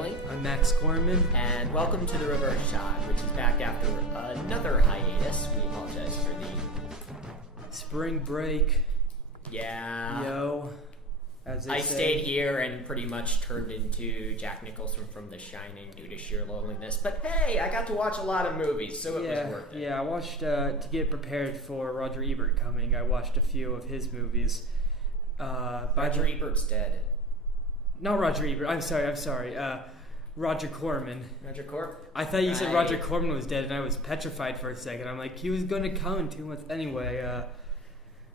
Squealing. I'm Max Corman. And welcome to The Reverse Shot, which is back after another hiatus. We apologize for the... Spring break. Yeah. Yo. As they I say. stayed here and pretty much turned into Jack Nicholson from The Shining due to sheer loneliness. But hey, I got to watch a lot of movies, so it was worth it. Yeah, I watched, to get prepared for Roger Ebert coming, I watched a few of his movies. Roger Ebert's dead. Not Roger Ebert, I'm sorry. Roger Corman. Roger Corp? I thought you said Roger Corman was dead, and I was petrified for a second. I'm like, he was going to come in 2 months anyway.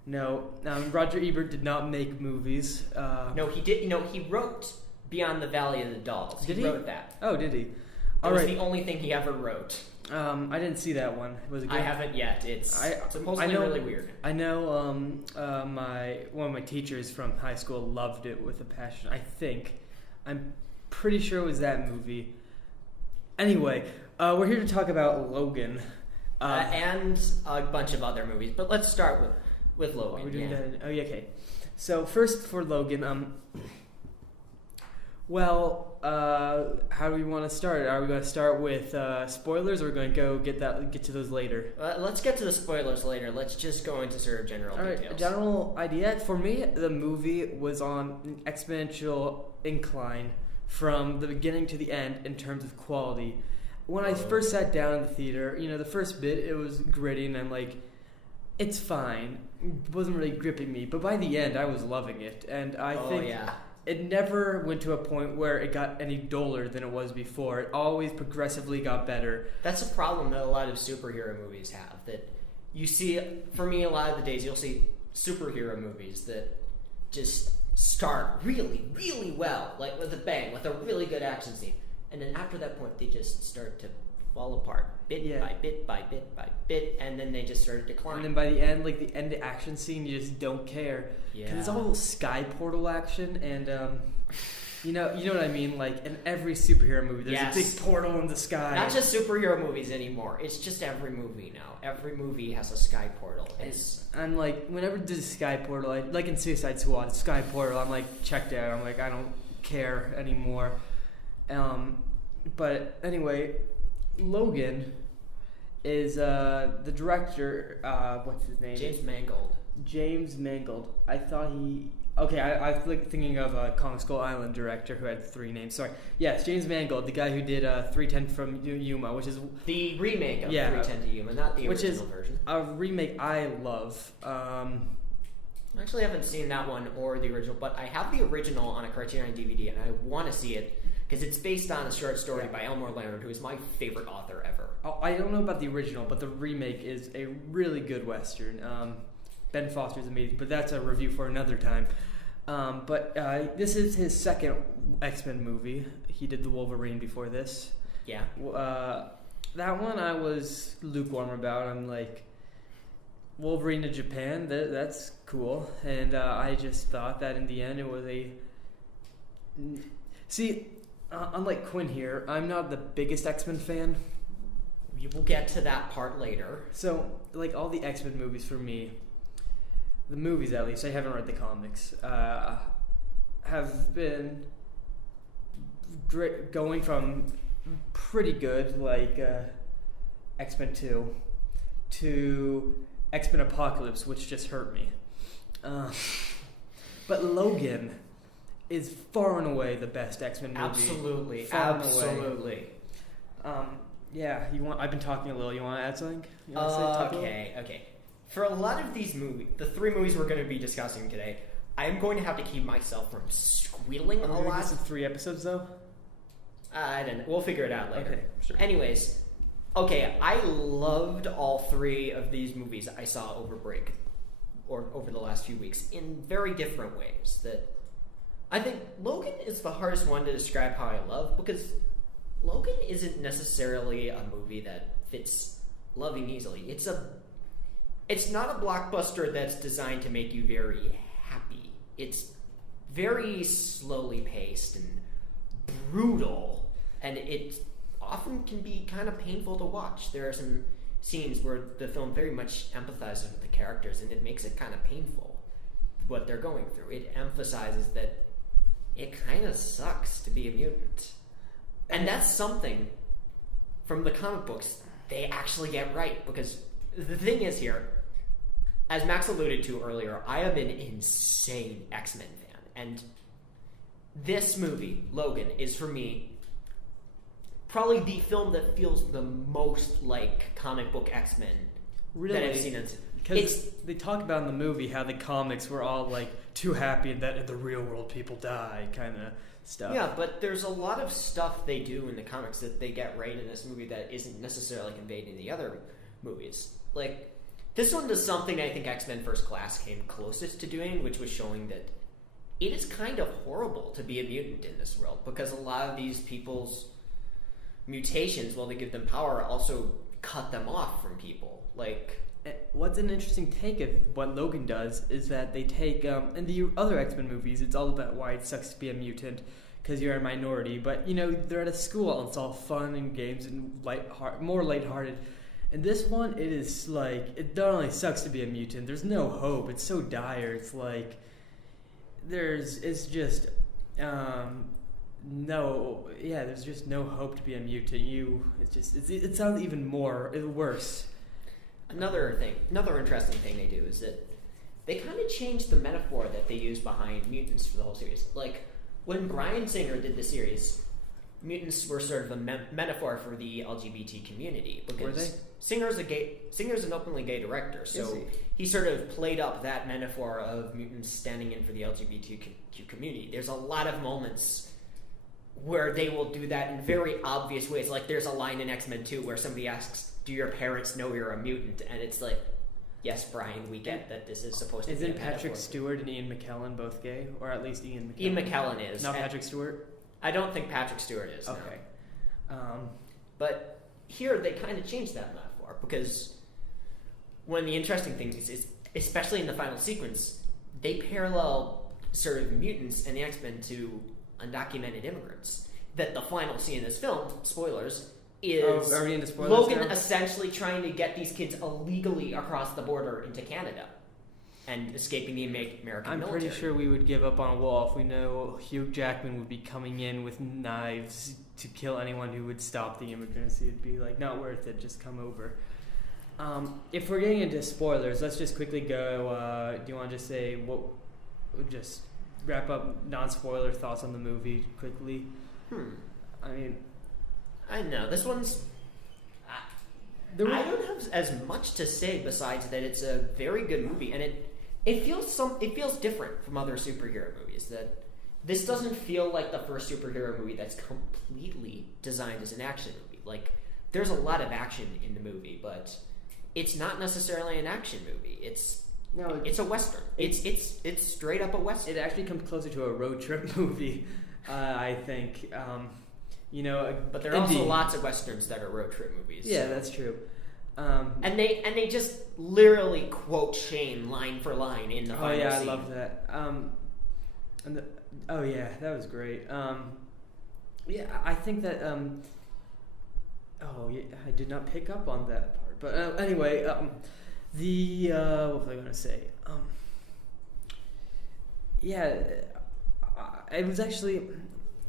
No, Roger Ebert did not make movies. No, he did. He wrote Beyond the Valley of the Dolls. Did he? Wrote that. Oh, did he? It was the only thing he ever wrote. I didn't see that one. Was it good? I haven't yet. It's supposedly really weird. I know one of my teachers from high school loved it with a passion. I'm pretty sure it was that movie. Anyway, we're here to talk about Logan. And a bunch of other movies. But let's start with Logan. We're doing that. Oh, yeah, okay. So first for Logan, how do we want to start? Are we going to start with spoilers, or are we going to go get to those later? Let's get to the spoilers later. Let's just go into sort of general details. All right, general idea. For me, the movie was on an exponential incline from the beginning to the end in terms of quality. When I first sat down in the theater, the first bit, it was gritty, and I'm like, it's fine. It wasn't really gripping me. But by the end, I was loving it. And I think it never went to a point where it got any duller than it was before. It always progressively got better. That's a problem that a lot of superhero movies have. That you see, for me, a lot of the days, you'll see superhero movies that just start really, really well, like with a bang, with a really good action scene. And then after that point, they just start to fall apart bit by bit by bit by bit, and then they just started to decline. And then by the end, like the end action scene, you just don't care. Yeah. Because it's all sky portal action, and you know what I mean. Like in every superhero movie, there's a big portal in the sky. Not just superhero movies anymore. It's just every movie now. Every movie has a sky portal. I'm like, whenever there's a sky portal, like in Suicide Squad, sky portal, I'm like checked out. I'm like, I don't care anymore. But anyway. Logan is the director. What's his name? James Mangold. I thought he. Okay, I was thinking of Kong Skull Island director who had 3 names. Sorry. Yes, James Mangold, the guy who did 310 from Yuma, which is the remake of 310 to Yuma, not the original version. A remake I love. I actually haven't seen that one or the original, but I have the original on a Criterion DVD, and I want to see it. Because it's based on a short story by Elmore Leonard, who is my favorite author ever. I don't know about the original, but the remake is a really good Western. Ben Foster's amazing, but that's a review for another time. But this is his second X-Men movie. He did the Wolverine before this. Yeah. That one I was lukewarm about. I'm like, Wolverine to Japan, that's cool. And I just thought that in the end it was a... See... unlike Quinn here, I'm not the biggest X-Men fan. We will get to that part later. So, like all the X-Men movies for me, the movies at least, I haven't read the comics, have been going from pretty good, like X-Men 2, to X-Men Apocalypse, which just hurt me. But Logan is far and away the best X-Men movie. Absolutely. Yeah, I've been talking a little. You want to add something? Okay. For a lot of these movies, the 3 movies we're going to be discussing today, I'm going to have to keep myself from squealing a lot. This is 3 episodes, though? I don't know. We'll figure it out later. Okay, sure. Anyways, I loved all 3 of these movies I saw over break, or over the last few weeks, in very different ways. That I think Logan is the hardest one to describe how I love, because Logan isn't necessarily a movie that fits loving easily. It's not a blockbuster that's designed to make you very happy. It's very slowly paced and brutal, and it often can be kind of painful to watch. There are some scenes where the film very much empathizes with the characters, and it makes it kind of painful what they're going through. It emphasizes that it kind of sucks to be a mutant. And that's something from the comic books they actually get right, because the thing is here, as Max alluded to earlier, I am an insane X-Men fan, and this movie, Logan, is for me probably the film that feels the most like comic book X-Men that I've seen. Because they talk about in the movie how the comics were all like too happy that in the real world people die kind of stuff. Yeah, but there's a lot of stuff they do in the comics that they get right in this movie that isn't necessarily conveyed in the other movies. Like, this one does something I think X-Men First Class came closest to doing, which was showing that it is kind of horrible to be a mutant in this world, because a lot of these people's mutations, while they give them power, also cut them off from people. Like, what's an interesting take of what Logan does is that they take in the other X-Men movies, it's all about why it sucks to be a mutant because you're a minority, but they're at a school and it's all fun and games and more lighthearted. In this one, it is like, it not only sucks to be a mutant, there's no hope. It's so dire. It's like there's just no hope to be a mutant. It sounds even worse. Another interesting thing they do is that they kind of changed the metaphor that they use behind mutants for the whole series. Like, when Bryan Singer did the series, mutants were sort of a metaphor for the LGBT community, because Singer's an openly gay director, so he sort of played up that metaphor of mutants standing in for the LGBTQ community. There's a lot of moments where they will do that in very obvious ways. Like, there's a line in X-Men 2 where somebody asks, "Do your parents know you're a mutant?" And it's like, yes, Brian, we get that this is supposed to be a Isn't Patrick metaphor. Stewart and Ian McKellen both gay? Or at least Ian McKellen? Ian McKellen is. Not Patrick Stewart? I don't think Patrick Stewart is. Okay. No. But here they kind of changed that metaphor, because one of the interesting things is, especially in the final sequence, they parallel sort of mutants and the X-Men to undocumented immigrants. That the final scene in this film, spoilers, is are we into spoilers Logan now? essentially trying to get these kids illegally across the border into Canada and escaping the American military. I'm pretty sure we would give up on a wall if we know Hugh Jackman would be coming in with knives to kill anyone who would stop the immigrants. It'd be like, not worth it, just come over. If we're getting into spoilers, let's just quickly go. Do you want to just say just wrap up non-spoiler thoughts on the movie quickly? I mean, I know this one's. I don't have as much to say besides that it's a very good movie, and it feels different from other superhero movies. That this doesn't feel like the first superhero movie that's completely designed as an action movie. Like, there's a lot of action in the movie, but it's not necessarily an action movie. It's a western. It's straight up a western. It actually comes closer to a road trip movie, I think. But there are also lots of westerns that are road trip movies. Yeah, so. that's true. And they just literally quote Shane line for line in the final scene. I love that. That was great. I think that. I did not pick up on that part. But anyway, what was I going to say? It was actually.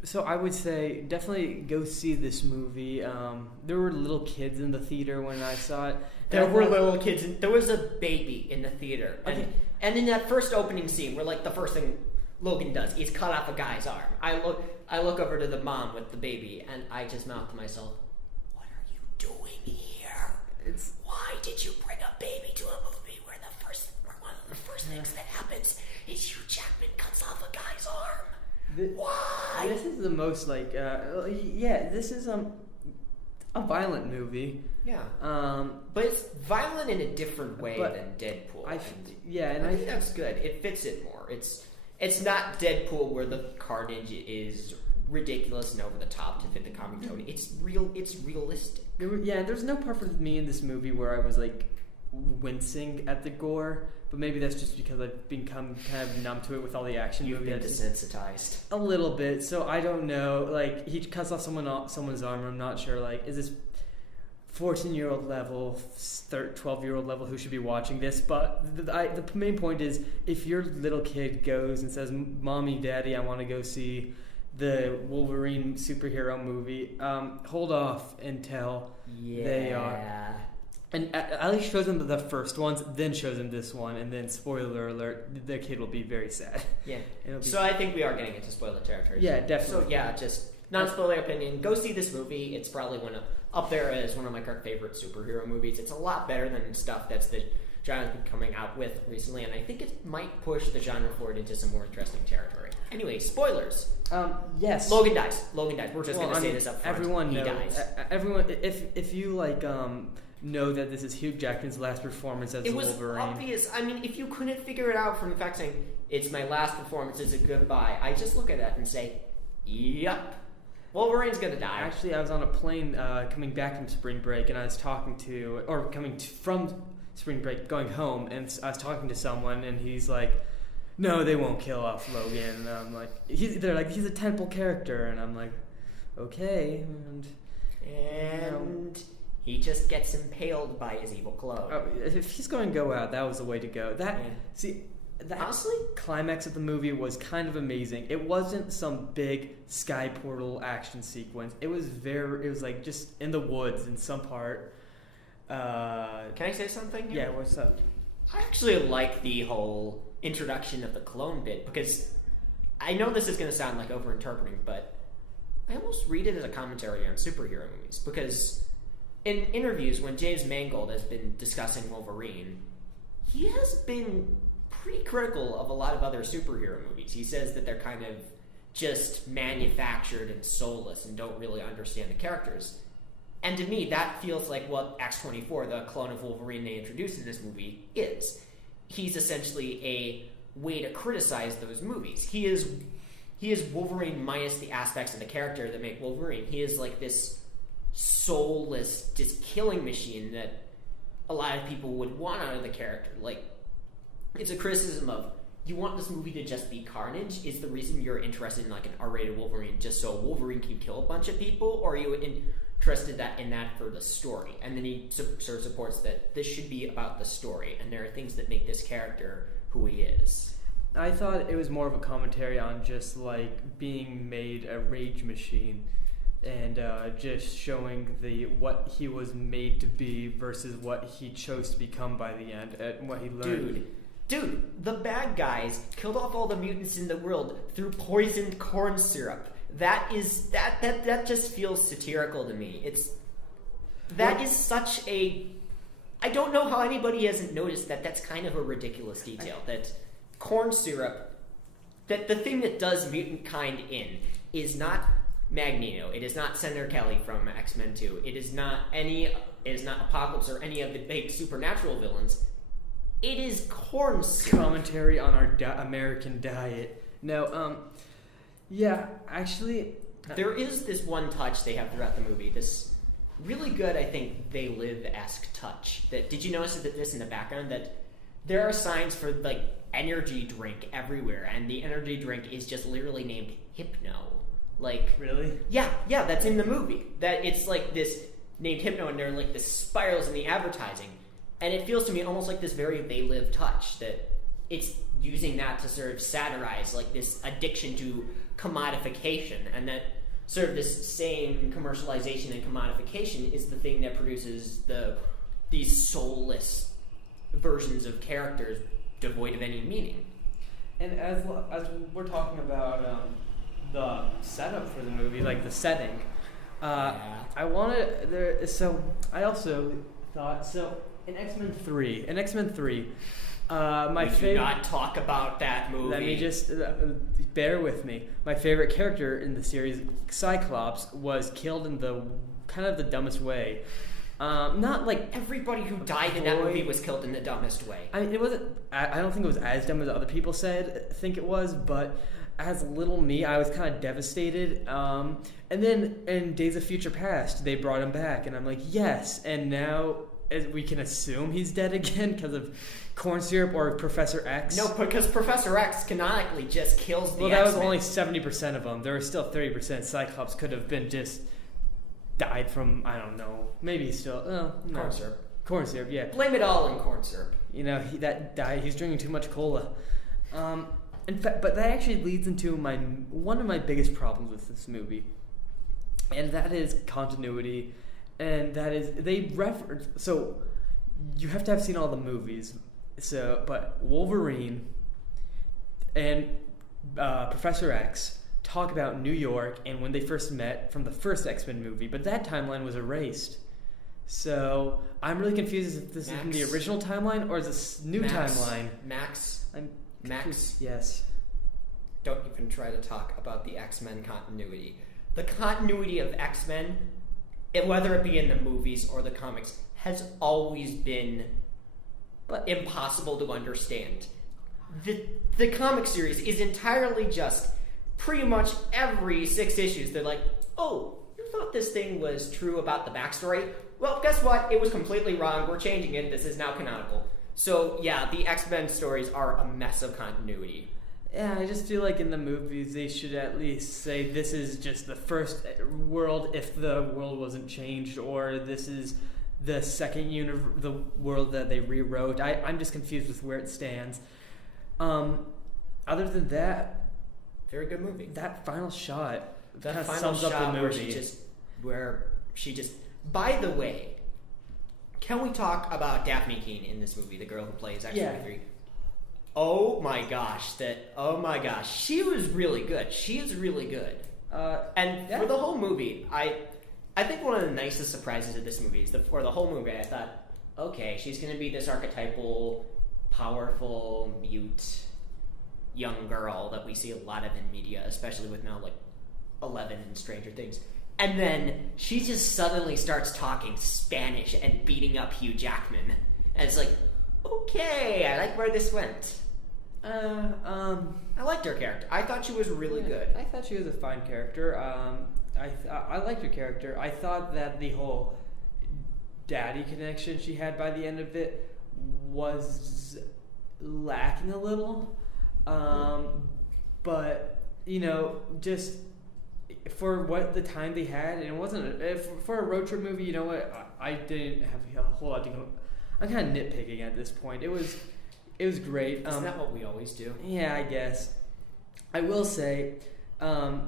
So I would say definitely go see this movie. There were little kids in the theater when I saw it. There were little kids. There was a baby in the theater. Okay. And in that first opening scene, where like the first thing Logan does is cut off a guy's arm. I look over to the mom with the baby, and I just mouth to myself, "What are you doing here? Why did you bring a baby to a movie where one of the first things that happens is Hugh Jackman cuts off a guy's arm? Why?" This is the most this is a violent movie. Yeah. But it's violent in a different way than Deadpool. I think that's good. It fits it more. It's not Deadpool where the carnage is ridiculous and over the top to fit the comic tone. It's realistic. There's no part for me in this movie where I was like wincing at the gore. But maybe that's just because I've become kind of numb to it with all the action movies. You've been desensitized. A little bit, so I don't know. Like, he cuts off someone's arm. I'm not sure. Like, is this 14-year-old level, 12-year-old level who should be watching this? But the main point is, if your little kid goes and says, "Mommy, Daddy, I want to go see the Wolverine superhero movie. Hold off until they are. And at least shows them the first ones, then shows them this one, and then spoiler alert, the kid will be very sad. Yeah. So I think we are getting into spoiler territory. Yeah, definitely. So yeah, just non-spoiler opinion. Go see this movie. It's probably up there as one of my current favorite superhero movies. It's a lot better than stuff that's the genre's been coming out with recently, and I think it might push the genre forward into some more interesting territory. Anyway, spoilers. Yes. Logan dies. We're just going to say this up front. Everyone knows. Dies. Everyone, if you know that this is Hugh Jackman's last performance as Wolverine. It was obvious. I mean, if you couldn't figure it out from the fact saying it's my last performance, it's a goodbye, I just look at that and say, yep. Wolverine's gonna die. Actually, I was on a plane coming back from spring break, and I was from spring break going home, and I was talking to someone, and he's like, "No, they won't kill off Logan." And I'm like, they're like, "He's a tentpole character," and I'm like, "Okay." And he just gets impaled by his evil clone. Oh, if he's going to go out, that was the way to go. That honestly, climax of the movie was kind of amazing. It wasn't some big sky portal action sequence. It was like just in the woods in some part. Can I say something here? Yeah, what's up? I actually like the whole introduction of the clone bit, because I know this is going to sound like over-interpreting, but I almost read it as a commentary on superhero movies, because in interviews when James Mangold has been discussing Wolverine, he has been pretty critical of a lot of other superhero movies. He says that they're kind of just manufactured and soulless and don't really understand the characters. And to me, that feels like what X-24, the clone of Wolverine they introduced in this movie, is. He's essentially a way to criticize those movies. He is Wolverine minus the aspects of the character that make Wolverine. He is like this soulless, just killing machine that a lot of people would want out of the character. Like, it's a criticism of, you want this movie to just be carnage? Is the reason you're interested in like an R-rated Wolverine just so Wolverine can kill a bunch of people? Or are you interested in that for the story? And then he sort of supports that this should be about the story, and there are things that make this character who he is. I thought it was more of a commentary on just like being made a rage machine, and just showing what he was made to be versus what he chose to become by the end, and what he learned. Dude, the bad guys killed off all the mutants in the world through poisoned corn syrup. That just feels satirical to me. Is such a... I don't know how anybody hasn't noticed that that's kind of a ridiculous detail. That corn syrup, that the thing that does mutant kind in is not Magneto. It is not Senator Kelly from X-Men 2. It is not Apocalypse or any of the big supernatural villains. It is corn syrup. Commentary on our American diet. No, yeah, actually... There is this one touch they have throughout the movie, this really good, I think, They Live-esque touch. Did you notice this in the background? That there are signs for, like, energy drink everywhere, and the energy drink is just literally named Hypno. Like... Really? Yeah, that's in the movie. That it's, like, this named Hypno, and there are, like, the spirals in the advertising. And it feels to me almost like this very They Live touch, that it's using that to sort of satirize like this addiction to commodification, and that sort of this same commercialization and commodification is the thing that produces these soulless versions of characters devoid of any meaning. And as we're talking about the setup for the movie, like the setting, I wanted there. So I also thought so. In X-Men 3, my favorite... do not talk about that movie. Let me just... bear with me. My favorite character in the series, Cyclops, was killed in the kind of the dumbest way. Not like... Everybody who died in that movie was killed in the dumbest way. I mean, it wasn't... I don't think it was as dumb as other people think it was, but as little me, I was kind of devastated. And then in Days of Future Past, they brought him back, and I'm like, yes, and now... we can assume he's dead again because of corn syrup or Professor X. No, because Professor X canonically just kills the X-Men. X-Men. That was only 70% of them. There was still 30%. Cyclops could have been just died from, I don't know, maybe still... no. Corn syrup. Corn syrup, yeah. Blame it all on corn syrup. You know, that died. He's drinking too much cola. in fact, but that actually leads into one of my biggest problems with this movie, and that is continuity, and that is they reference. So you have to have seen all the movies. So, but Wolverine and Professor X talk about New York and when they first met from the first X-Men movie, but that timeline was erased. So I'm really confused if this is from the original timeline or is this new timeline. Max. Yes. Don't even try to talk about the X-Men continuity. The continuity of X-Men, whether it be in the movies or the comics, has always been impossible to understand. The comic series is entirely just pretty much every 6 issues. They're like, oh, you thought this thing was true about the backstory? Well, guess what? It was completely wrong. We're changing it. This is now canonical. So, yeah, the X-Men stories are a mess of continuity. Yeah, I just feel like in the movies they should at least say this is just the first world if the world wasn't changed, or this is the second the world that they rewrote. I'm just confused with where it stands. Other than that, very good movie. That final shot that final sums shot up the movie. Where she just. By the way, can we talk about Daphne Keane in this movie, the girl who plays X-23? Yeah. Oh my gosh, she was really good. She is really good. For the whole movie, I think one of the nicest surprises of this movie is for the whole movie, I thought, okay, she's going to be this archetypal, powerful, mute, young girl that we see a lot of in media, especially with now, like, 11 and Stranger Things. And then she just suddenly starts talking Spanish and beating up Hugh Jackman. And it's like, okay, I like where this went. I liked her character. I thought she was really good. I thought she was a fine character. I liked her character. I thought that the whole daddy connection she had by the end of it was lacking a little. But, just for what the time they had, and it wasn't for a road trip movie. You know what? I didn't have a whole lot to go. I'm kind of nitpicking at this point. It was great. Isn't that what we always do? Yeah, I guess. I will say, a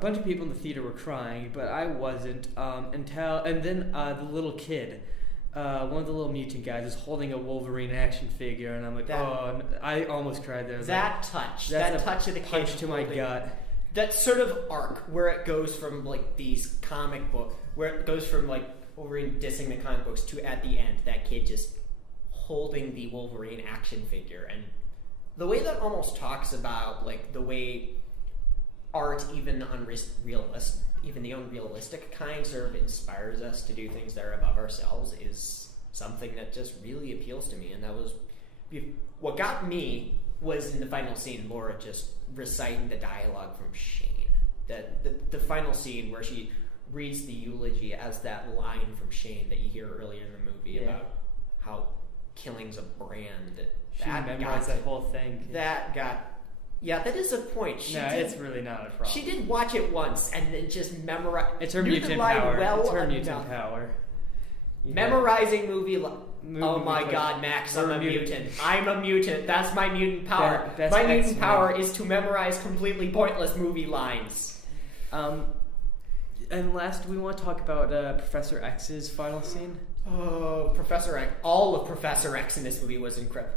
bunch of people in the theater were crying, but I wasn't. And then the little kid, one of the little mutant guys, is holding a Wolverine action figure, and I'm like, I almost cried there. That touch of the kid punch to my gut. That sort of arc where it goes from like these comic book, where it goes from like Wolverine dissing the comic books to at the end that kid just holding the Wolverine action figure, and the way that almost talks about like the way art, even the unrealistic kind, sort of inspires us to do things that are above ourselves, is something that just really appeals to me. And that was what got me was in the final scene, Laura just reciting the dialogue from Shane. The final scene where she reads the eulogy as that line from Shane that you hear earlier in the movie about how killing's a brand. She memorized that whole thing. That is a point. It's really not a problem. She did watch it once and then just memorize. It's her mutant power. It's her mutant power. Memorizing movie. Oh my God, Max! I'm a mutant. I'm a mutant. That's my mutant power. My mutant power is to memorize completely pointless movie lines. And last, we want to talk about Professor X's final scene. Oh, Professor X! All of Professor X in this movie was incredible.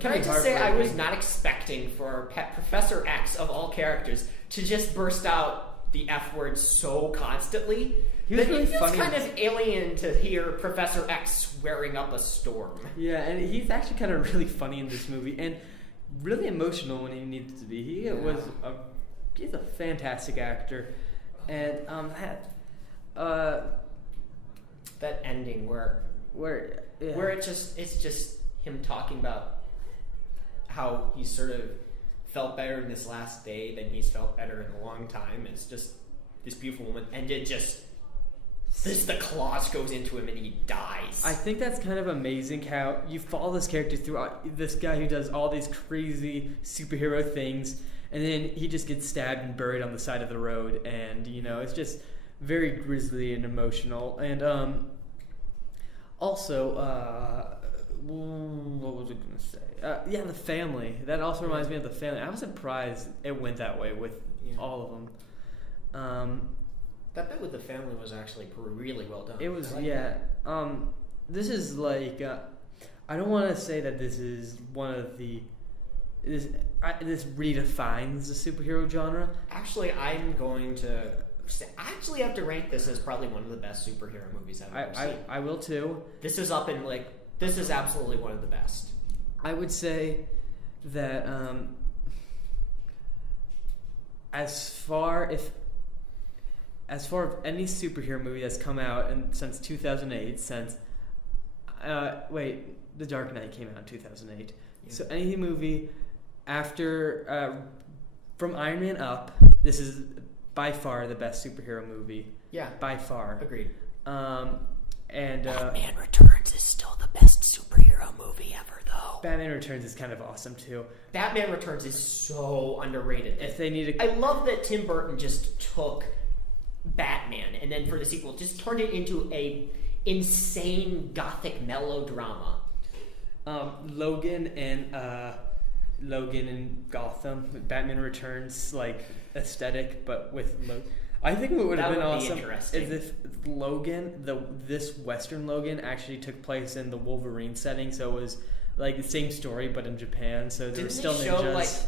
Can I just say I was not expecting for Professor X of all characters to just burst out the F word so constantly. He was really funny. It's kind of alien to hear Professor X swearing up a storm. Yeah, and he's actually kind of really funny in this movie and really emotional when he needs to be. He's a fantastic actor, and that ending where it's just him talking about how he sort of felt better in this last day than he's felt better in a long time. It's just this beautiful woman, and it just the claws goes into him and he dies. I think that's kind of amazing how you follow this character throughout, this guy who does all these crazy superhero things, and then he just gets stabbed and buried on the side of the road, and it's just very grisly and emotional. And also What was I gonna say? Yeah, the family. That also reminds me of the family. I was surprised it went that way with all of them. That bit with the family was actually really well done. It was this is like I don't want to say that this is one of the this redefines the superhero genre. Actually, I'm going to actually have to rank this as probably one of the best superhero movies I've ever seen. I will too. This is up in this is absolutely one of the best. I would say that as far as any superhero movie that's come out since 2008, The Dark Knight came out in 2008. Yeah. So any movie after from Iron Man up, this is by far the best superhero movie. Yeah, by far. Agreed. And Batman Returns is still the best superhero movie ever, though. Batman Returns is kind of awesome too. Batman Returns is so underrated. If they need I love that Tim Burton just took Batman and then for the sequel just turned it into a insane gothic melodrama. Logan and Gotham, Batman Returns aesthetic, but with I think what would have been awesome is if Logan, this Western Logan, actually took place in the Wolverine setting, so it was like the same story but in Japan. So there were still ninjas.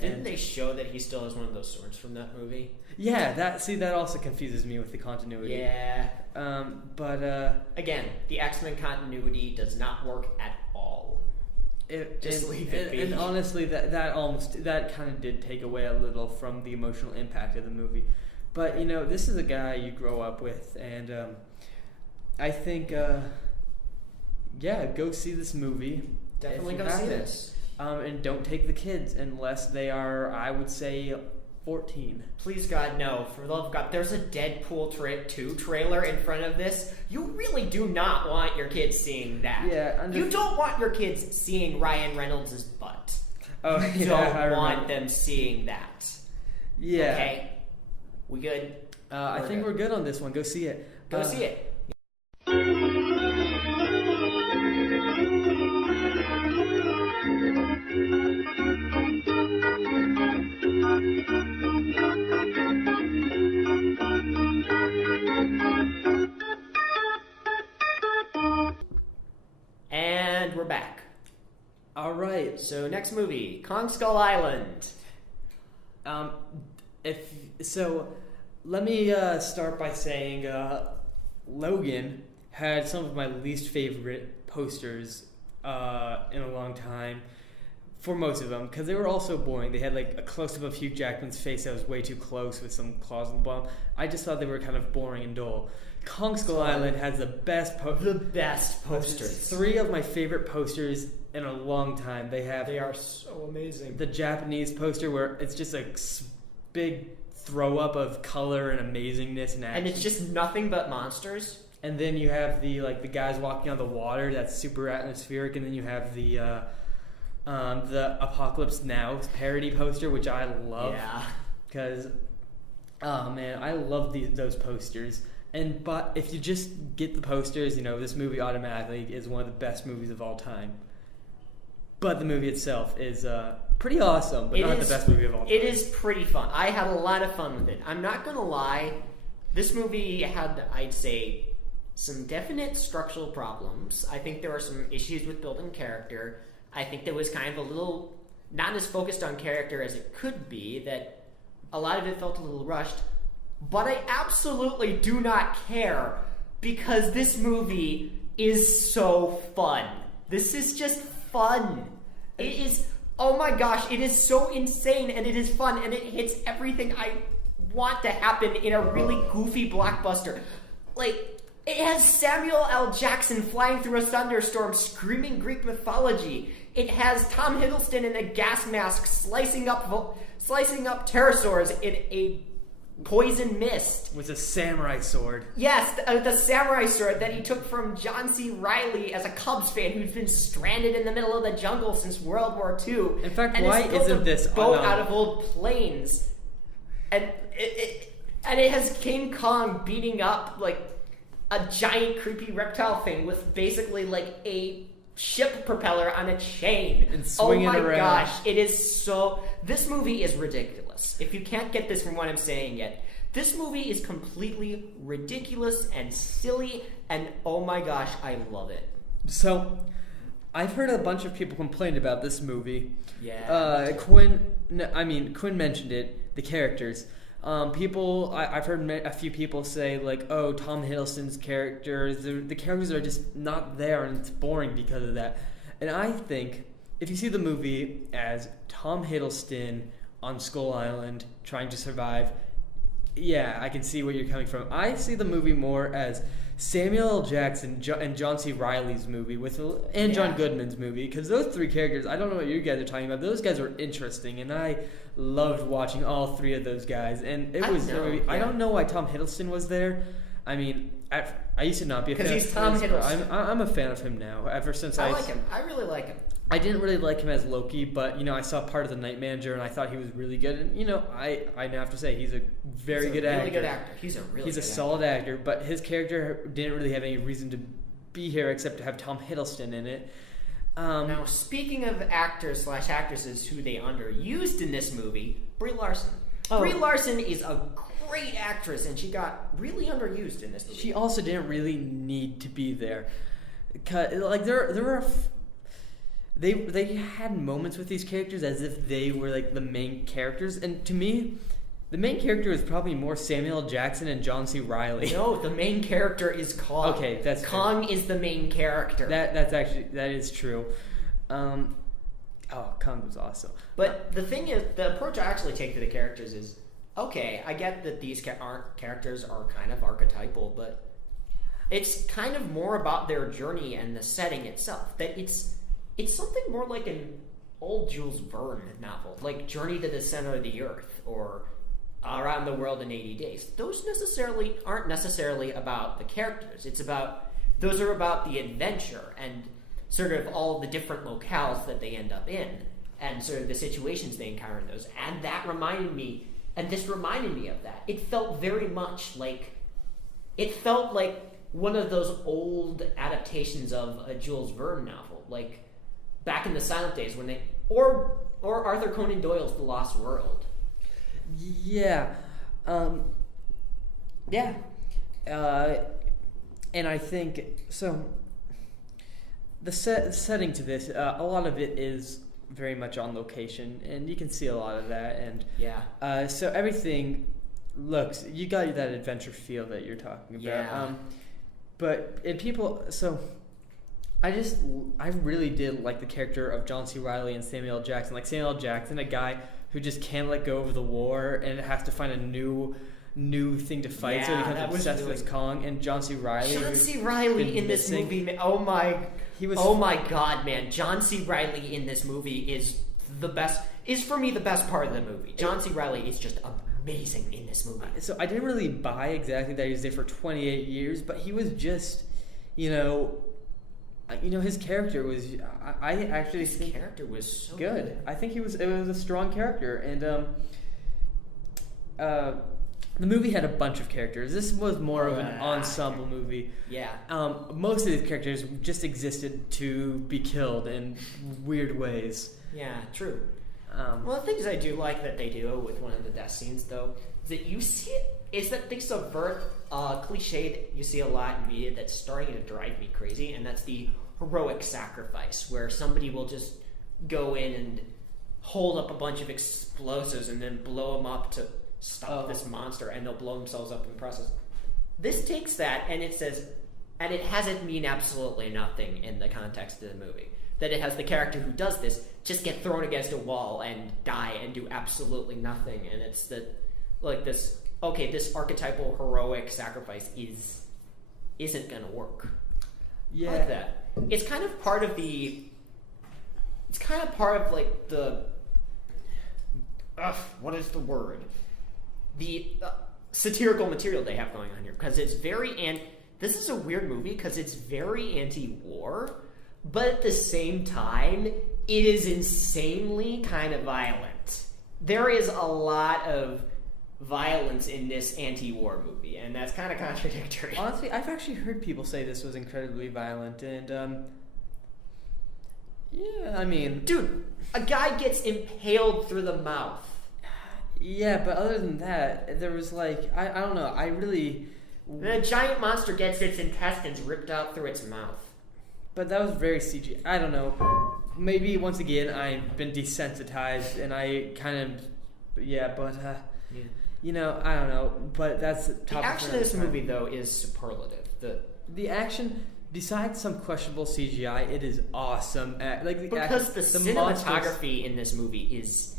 Didn't they show that he still has one of those swords from that movie? Yeah, that also confuses me with the continuity. Yeah. But again, the X-Men continuity does not work at all. Leave it be. And honestly, that kind of did take away a little from the emotional impact of the movie. But this is a guy you grow up with, and I think, go see this movie. Definitely go see this. And don't take the kids unless they are, I would say, 14. Please, God, no. For the love of God, there's a Deadpool 2 trailer in front of this. You really do not want your kids seeing that. Yeah, you don't want your kids seeing Ryan Reynolds' butt. Oh, you don't want them seeing that. Yeah. Okay? We good? I think we're good on this one. Go see it. Go see it. And we're back. All right. So next movie, Kong Skull Island. Let me start by saying Logan had some of my least favorite posters in a long time. For most of them, because they were all so boring. They had a close-up of Hugh Jackman's face that was way too close with some claws in the bottom. I just thought they were kind of boring and dull. Kong Skull Island has the best posters. 3 of my favorite posters in a long time. They are so amazing. The Japanese poster where it's just a big throw-up of color and amazingness and action. And it's just nothing but monsters. And then you have the guys walking on the water that's super atmospheric, and then you have the Apocalypse Now parody poster, which I love. Yeah. Because, oh man, I love those posters. But if you just get the posters, this movie automatically is one of the best movies of all time. But the movie itself is pretty awesome, but not the best movie of all time. It is pretty fun. I had a lot of fun with it. I'm not going to lie. This movie had, I'd say, some definite structural problems. I think there were some issues with building character. I think there was kind of a little, not as focused on character as it could be, that a lot of it felt a little rushed. But I absolutely do not care, because this movie is so fun. This is just fun. It is, oh my gosh, it is so insane, and it is fun, and it hits everything I want to happen in a really goofy blockbuster. It has Samuel L. Jackson flying through a thunderstorm screaming Greek mythology. It has Tom Hiddleston in a gas mask slicing up pterosaurs in a poison mist. With a samurai sword. Yes, the samurai sword that he took from John C. Reilly as a Cubs fan who's been stranded in the middle of the jungle since World War II. In fact, why isn't this boat out of old planes? And it has King Kong beating up a giant creepy reptile thing with basically a ship propeller on a chain. And swinging around. Oh my gosh, it is so... This movie is ridiculous. If you can't get this from what I'm saying yet, this movie is completely ridiculous and silly, and oh my gosh, I love it. So, I've heard a bunch of people complain about this movie. Yeah. Quinn mentioned it, the characters. I've heard a few people say, like, oh, Tom Hiddleston's characters, the characters are just not there, and it's boring because of that. And I think, if you see the movie as Tom Hiddleston on Skull Island trying to survive, yeah, I can see where you're coming from. I see the movie more as Samuel L. Jackson and John C. Reilly's movie and John Goodman's movie, because those three characters, I don't know what you guys are talking about. Those guys were interesting, and I loved watching all three of those guys. And it was I don't know why Tom Hiddleston was there. I mean, I used to not be a fan of him. Because he's Tom Hiddleston. I'm a fan of him now. Ever since I like him. I really like him. I didn't really like him as Loki, but, I saw part of The Night Manager, and I thought he was really good. And, I now have to say, he's a very good actor. He's a really good actor. He's a solid actor, but his character didn't really have any reason to be here except to have Tom Hiddleston in it. Now, speaking of actors/actresses who they underused in this movie, Brie Larson. Brie Larson is a great actress, and she got really underused in this movie. She also didn't really need to be there. Like, there were... They had moments with these characters as if they were like the main characters, and to me, the main character is probably more Samuel L. Jackson and John C. Reilly. No, the main character is Kong. Okay, that's Kong is the main character. That is true. Kong was awesome. But the thing is, the approach I actually take to the characters is, okay, I get that these characters are kind of archetypal, but it's kind of more about their journey and the setting itself. That it's something more like an old Jules Verne novel, like Journey to the Center of the Earth or Around the World in 80 Days. Those aren't necessarily about the characters. Those are about the adventure and sort of all the different locales that they end up in and sort of the situations they encounter in those. And this reminded me of that. It felt very much like one of those old adaptations of a Jules Verne novel, like back in the silent days when or Arthur Conan Doyle's The Lost World. Yeah. And I think, so, the setting to this, a lot of it is very much on location, and you can see a lot of that, and so everything looks, you got that adventure feel that you're talking about. I really did like the character of John C. Reilly and Samuel L. Jackson. Like Samuel L. Jackson, a guy who just can't let go of the war and has to find a new thing to fight, so he becomes obsessed with Kong. And John C. Reilly. John C. Reilly in this movie, oh my god, man! John C. Reilly in this movie is for me the best part of the movie. John C. Reilly is just amazing in this movie. So I didn't really buy exactly that he was there for 28 years, but he was just, his character was. I actually think his character was so good. I think it was a strong character, and the movie had a bunch of characters. This was more of an ensemble movie. Yeah. Most of these characters just existed to be killed in weird ways. Yeah, true. One of the things I do like that they do with one of the death scenes, though, is that you see it, is that they subvert a cliche that you see a lot in media that's starting to drive me crazy, and that's the heroic sacrifice, where somebody will just go in and hold up a bunch of explosives and then blow them up to stop this monster, and they'll blow themselves up in the process. This takes that, and it says, and it has it mean absolutely nothing in the context of the movie. That it has the character who does this just get thrown against a wall and die and do absolutely nothing, and it's this archetypal heroic sacrifice isn't gonna work. Yeah. I like that. It's kind of part of like the what is the word? The satirical material they have going on here, because it's this is a weird movie because it's very anti-war, but at the same time, it is insanely kind of violent. There is a lot of violence in this anti-war movie, and that's kind of contradictory. Honestly, I've actually heard people say this was incredibly violent, and Yeah, I mean, dude, a guy gets impaled through the mouth. Yeah, but other than that, there was like I don't know. I really. And a giant monster gets its intestines ripped out through its mouth. But that was very CG. I don't know. Maybe once again I've been desensitized, and I kind of, you know, I don't know. But that's the action in this movie though is superlative. The action, besides some questionable CGI, it is awesome. Because the cinematography in this movie is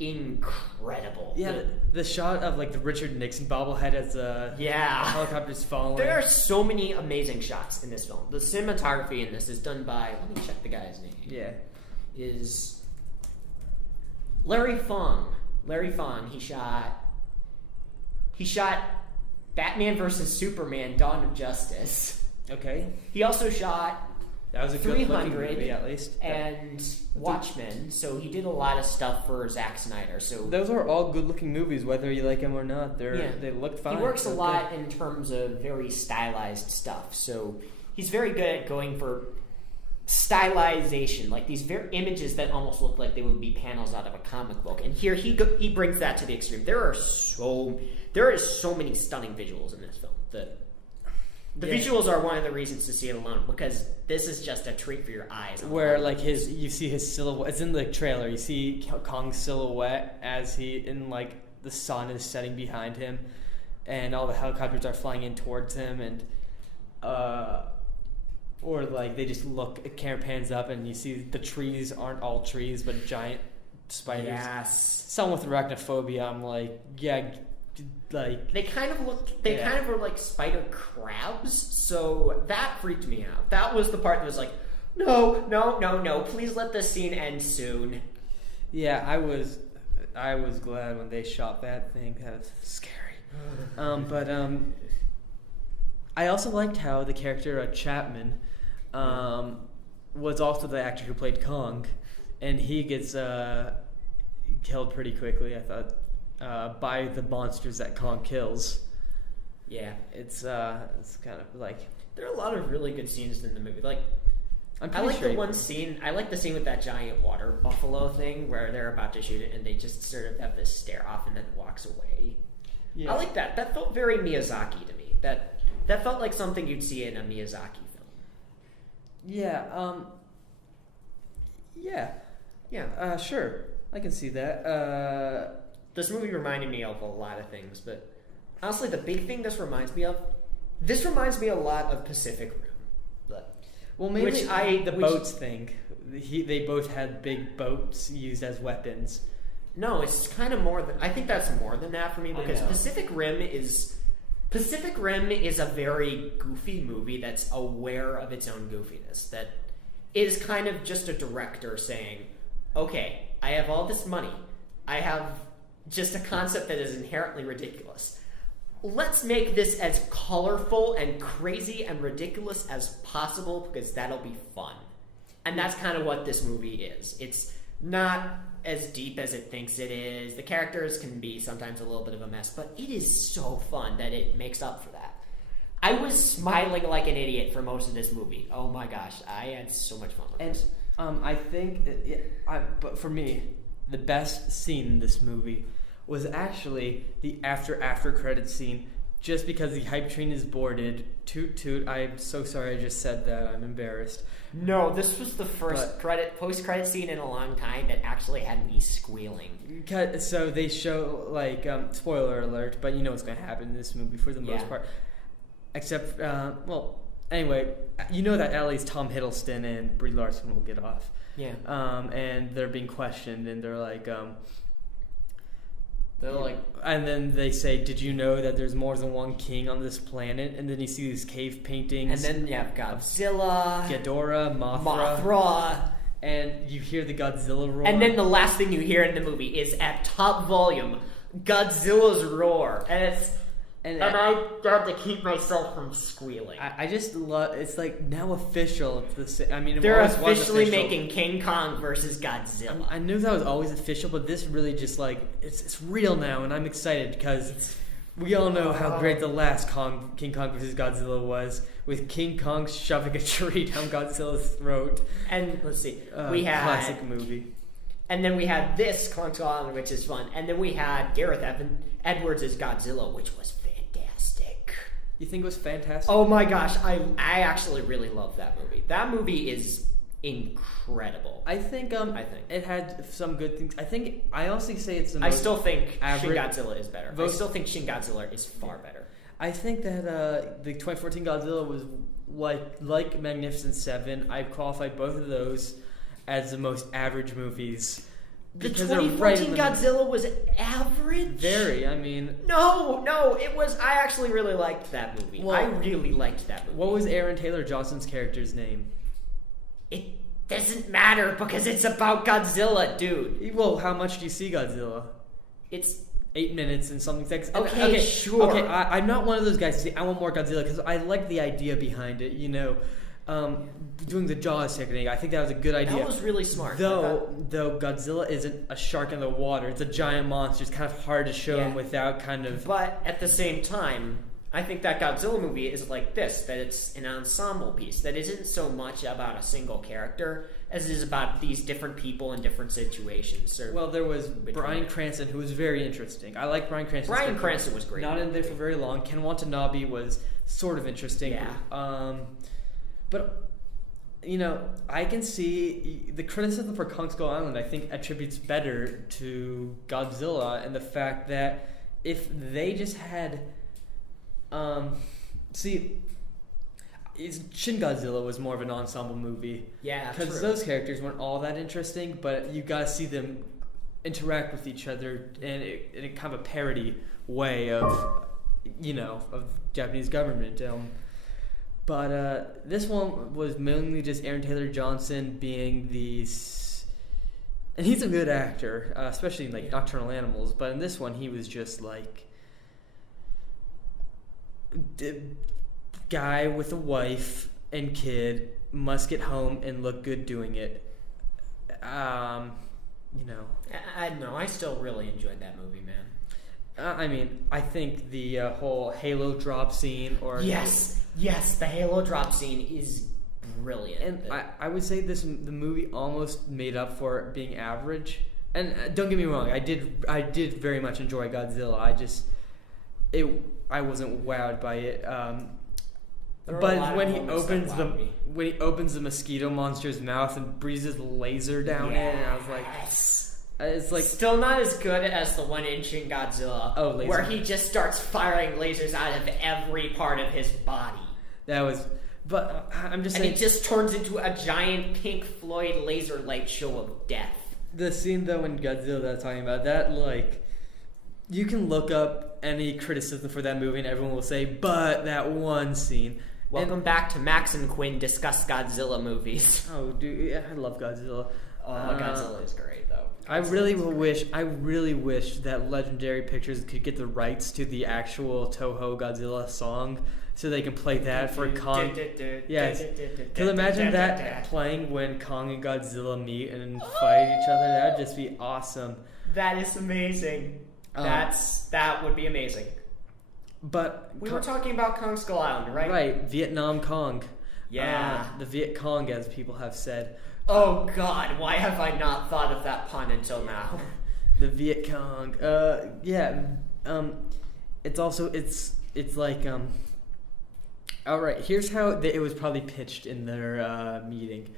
incredible. Yeah, the shot of like the Richard Nixon bobblehead as the helicopter's falling. There are so many amazing shots in this film. The cinematography in this is done by, let me check the guy's name. Yeah. Is Larry Fong. Larry Fong, he shot Batman vs. Superman, Dawn of Justice. Okay. He also shot that was a 300 movie, at least. And Watchmen, so he did a lot of stuff for Zack Snyder. So those are all good-looking movies, whether you like them or not. They look fine. He works a lot in terms of very stylized stuff. So he's very good at going for stylization, like these very images that almost look like they would be panels out of a comic book. And here he brings that to the extreme. There are so many stunning visuals in this film. The visuals are one of the reasons to see it alone, because this is just a treat for your eyes. Where like you see his silhouette. It's in the trailer. You see Kong's silhouette as the sun is setting behind him, and all the helicopters are flying in towards him, and or like they just look. Camera pans up, and you see the trees aren't all trees, but giant spiders. Yes. Someone with arachnophobia, I'm like, yeah. Like they kind of were like spider crabs, so that freaked me out. That was the part that was like, no, please let this scene end soon. Yeah, I was glad when they shot that thing. That was scary. But I also liked how the character Chapman was also the actor who played Kong, and he gets killed pretty quickly, I thought. By the monsters that Kong kills. Yeah, it's kind of like there are a lot of really good scenes in the movie. Like I like the scene with that giant water buffalo thing where they're about to shoot it and they just sort of have this stare off and then it walks away. Yeah. I like that. That felt very Miyazaki to me. That felt like something you'd see in a Miyazaki film. Yeah. Yeah. Sure. I can see that. This movie reminded me of a lot of things, but honestly, the big thing this reminds me a lot of Pacific Rim. Well, maybe the boats thing. They both had big boats used as weapons. No, it's kind of more than. I think that's more than that for me because Pacific Rim is a very goofy movie that's aware of its own goofiness. That is kind of just a director saying, "Okay, I have all this money. I have." Just a concept that is inherently ridiculous. Let's make this as colorful and crazy and ridiculous as possible because that'll be fun. And that's kind of what this movie is. It's not as deep as it thinks it is. The characters can be sometimes a little bit of a mess, but it is so fun that it makes up for that. I was smiling like an idiot for most of this movie. Oh my gosh, I had so much fun with this. I think, but for me, the best scene in this movie was actually the after credits scene, just because the hype train is boarded. Toot toot. I'm so sorry I just said that. I'm embarrassed. No, this was the first post-credit scene in a long time that actually had me squealing. So they show, like, spoiler alert, but you know what's going to happen in this movie for the most part. Except, anyway, you know that Ellie's Tom Hiddleston and Brie Larson will get off. Yeah. And they're being questioned, and they're like, and then they say, "Did you know that there's more than one king on this planet?" And then you see these cave paintings, and then you have Godzilla, Ghidorah, Mothra, and you hear the Godzilla roar. And then the last thing you hear in the movie is at top volume, Godzilla's roar, and I had to keep myself from squealing. I just love. It's like now official. They're officially making King Kong versus Godzilla. I knew that was always official, but this really just like it's real now, and I'm excited because We all know how great the last King Kong vs. Godzilla was, with King Kong shoving a tree down Godzilla's throat. And let's see, we had classic movie. And then we had this Kong Skull Island, which is fun. And then we had Gareth Edwards as Godzilla, which was fantastic. You think it was fantastic? Oh my gosh, I actually really love that movie. That movie is incredible. I think it had some good things. I honestly say it's the most. I still think average. Shin Godzilla is better. I still think Shin Godzilla is far better. I think that the 2014 Godzilla was like Magnificent Seven. I qualified both of those as the most average movies. The 2014 Godzilla was average? Very, I mean... No, it was... I actually really liked that movie. Well, I really liked that movie. What was Aaron Taylor Johnson's character's name? It doesn't matter because it's about Godzilla, dude. Well, how much do you see Godzilla? It's 8 minutes and something seconds. Okay, sure. Okay, I'm not one of those guys to say I want more Godzilla because I like the idea behind it. Doing the Jaws technique, I think that was a good idea. That was really smart. Though Godzilla isn't a shark in the water; it's a giant monster. It's kind of hard to show him without kind of. But at the same time, I think that Godzilla movie is like this: that it's an ensemble piece. That isn't so much about a single character as it is about these different people in different situations. Well, there was Bryan Cranston, who was very interesting. I like Bryan Cranston. Bryan Cranston was great. Not in there for very long. Ken Watanabe was sort of interesting. Yeah. But I can see the criticism for Kong Skull Island. I think attributes better to Godzilla and the fact that if they just had, Shin Godzilla was more of an ensemble movie. Yeah, because those characters weren't all that interesting, but you got to see them interact with each other in a kind of a parody way of Japanese government. But this one was mainly just Aaron Taylor Johnson being and he's a good actor, especially in Nocturnal Animals. But in this one, he was just guy with a wife and kid must get home and look good doing it. I know. I still really enjoyed that movie, man. I think the whole Halo drop scene, Yes, the Halo drop scene is brilliant. And I would say the movie almost made up for it being average. And don't get me wrong, I did very much enjoy Godzilla. I wasn't wowed by it. But when he opens the mosquito monster's mouth and breathes his laser down it, and I was like, it's like still not as good as the one in Shin Godzilla, where he just starts firing lasers out of every part of his body. I'm just saying, and it just turns into a giant Pink Floyd laser light show of death. The scene though in Godzilla that I'm talking about, that you can look up any criticism for that movie and everyone will say, but that one scene. Welcome back to Max and Quinn Discuss Godzilla movies. Oh, dude, I love Godzilla. Godzilla is great, though. I really wish that Legendary Pictures could get the rights to the actual Toho Godzilla song so they can play that for Kong. Yes. Can you imagine that playing when Kong and Godzilla meet and fight each other? That would just be awesome. That is amazing. That would be amazing. But we were talking about Kong Skull Island, right? Right, Vietnam Kong. Yeah. The Viet Cong, as people have said. Oh God, why have I not thought of that pun until now? The Viet Cong. It's also it's like all right, here's how it was probably pitched in their meeting.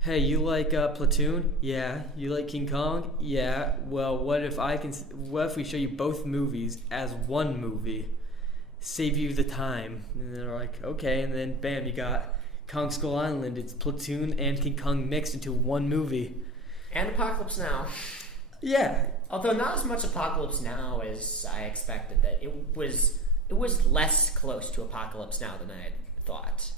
Hey, you like Platoon? Yeah. You like King Kong? Yeah. Well, what if we show you both movies as one movie? Save you the time. And they're like, okay, and then bam, you got Kong Skull Island. It's Platoon and King Kong mixed into one movie. And Apocalypse Now. Yeah. Although not as much Apocalypse Now as I expected. That it was less close to Apocalypse Now than I had thought.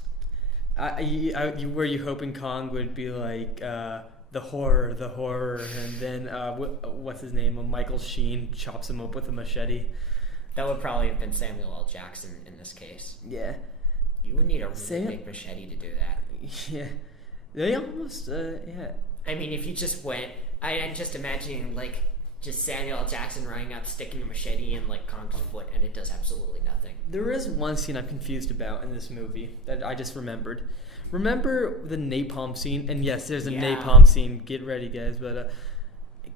Were you hoping Kong would be like the horror, and then what's his name? Michael Sheen chops him up with a machete. That would probably have been Samuel L. Jackson in this case. Yeah. You would need a really big machete to do that. Yeah. They almost, yeah. I mean, if you just went... I'm just imagining, just Samuel L. Jackson running up, sticking a machete in like Kong's foot, and it does absolutely nothing. There is one scene I'm confused about in this movie that I just remembered. Remember the napalm scene? And yes, there's a napalm scene. Get ready, guys. But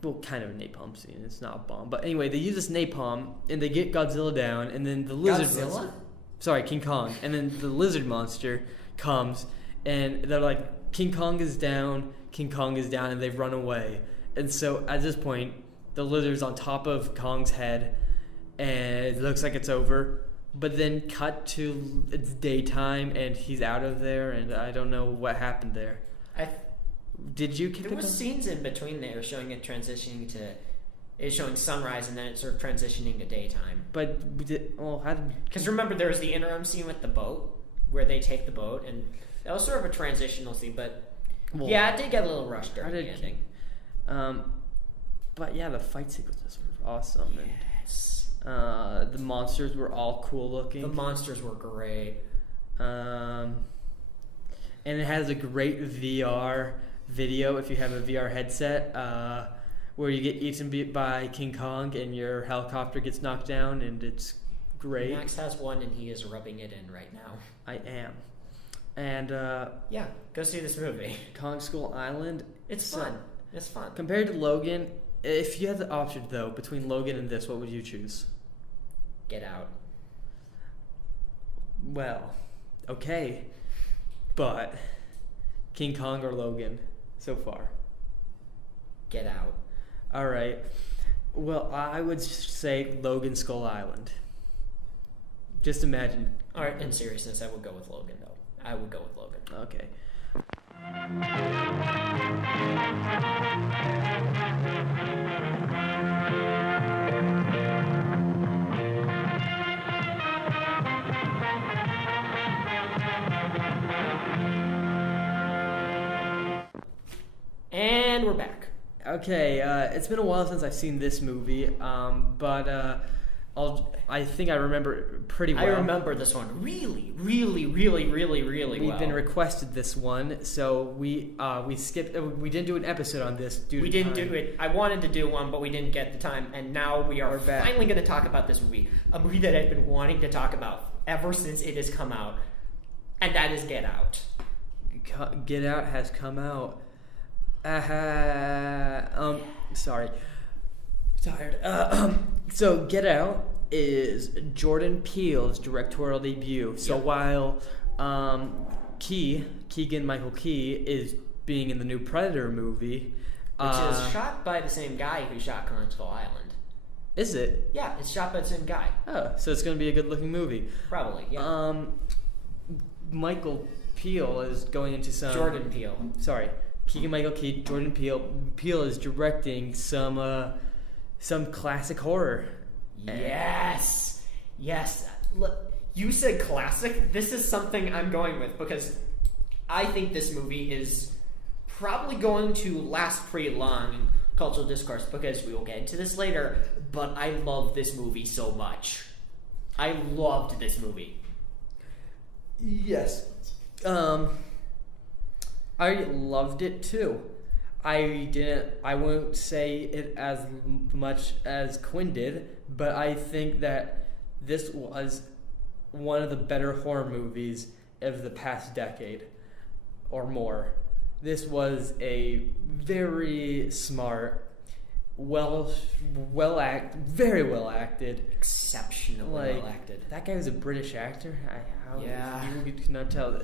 well, kind of a napalm scene. It's not a bomb, but anyway, they use this napalm and they get Godzilla down, and then the lizard. Godzilla? Sorry, King Kong, and then the lizard monster comes, and they're like, King Kong is down, and they've run away. And so at this point, the lizard's on top of Kong's head, and it looks like it's over. But then cut to it's daytime, and he's out of there, and I don't know what happened there. Did you? There was scenes in between there showing it transitioning to, it's showing sunrise, and then it's sort of transitioning to daytime. But how did? Because remember, there was the interim scene with the boat where they take the boat, and that was sort of a transitional scene. But it did get a little rushed during the ending. But yeah, the fight sequences were awesome. Yes. And, the monsters were all cool looking. The monsters were great. And it has a great VR video if you have a VR headset, where you get eaten by King Kong and your helicopter gets knocked down, and it's great. Max has one, and he is rubbing it in right now. I am. And go see this movie. Kong Skull Island. It's fun. It's fun. Compared to Logan, if you had the option though between Logan and this, what would you choose? Get Out. Well, okay, but King Kong or Logan so far? Get Out. All right. Well, I would say Logan Skull Island. Just imagine. All right, in seriousness, I would go with Logan, though. I would go with Logan. Okay. And we're back. Okay, it's been a while since I've seen this movie, but I think I remember pretty well. I remember this one really well. We've been requested this one, so we skipped. We didn't do an episode on this. We didn't do it. I wanted to do one, but we didn't get the time, and now we're finally going to talk about this movie. A movie that I've been wanting to talk about ever since it has come out, and that is Get Out. Get Out has come out. Sorry. Tired. So Get Out is Jordan Peele's directorial debut. So while Keegan-Michael Key is being in the new Predator movie, which is shot by the same guy who shot Kong Skull Island. Is it? Yeah, it's shot by the same guy. Oh, so it's going to be a good-looking movie. Probably, yeah. Michael Peele is going into some... Jordan Peele. Sorry. Keegan-Michael Key, Jordan Peele. Peele is directing some classic horror. Yes. Look, you said classic. This is something I'm going with because I think this movie is probably going to last pretty long in cultural discourse because we will get into this later, but I love this movie so much. I loved this movie. Yes. I loved it too. I won't say it as much as Quinn did, but I think that this was one of the better horror movies of the past decade or more. This was a very smart, very well acted, exceptionally well acted. That guy was a British actor. Yeah, you cannot tell.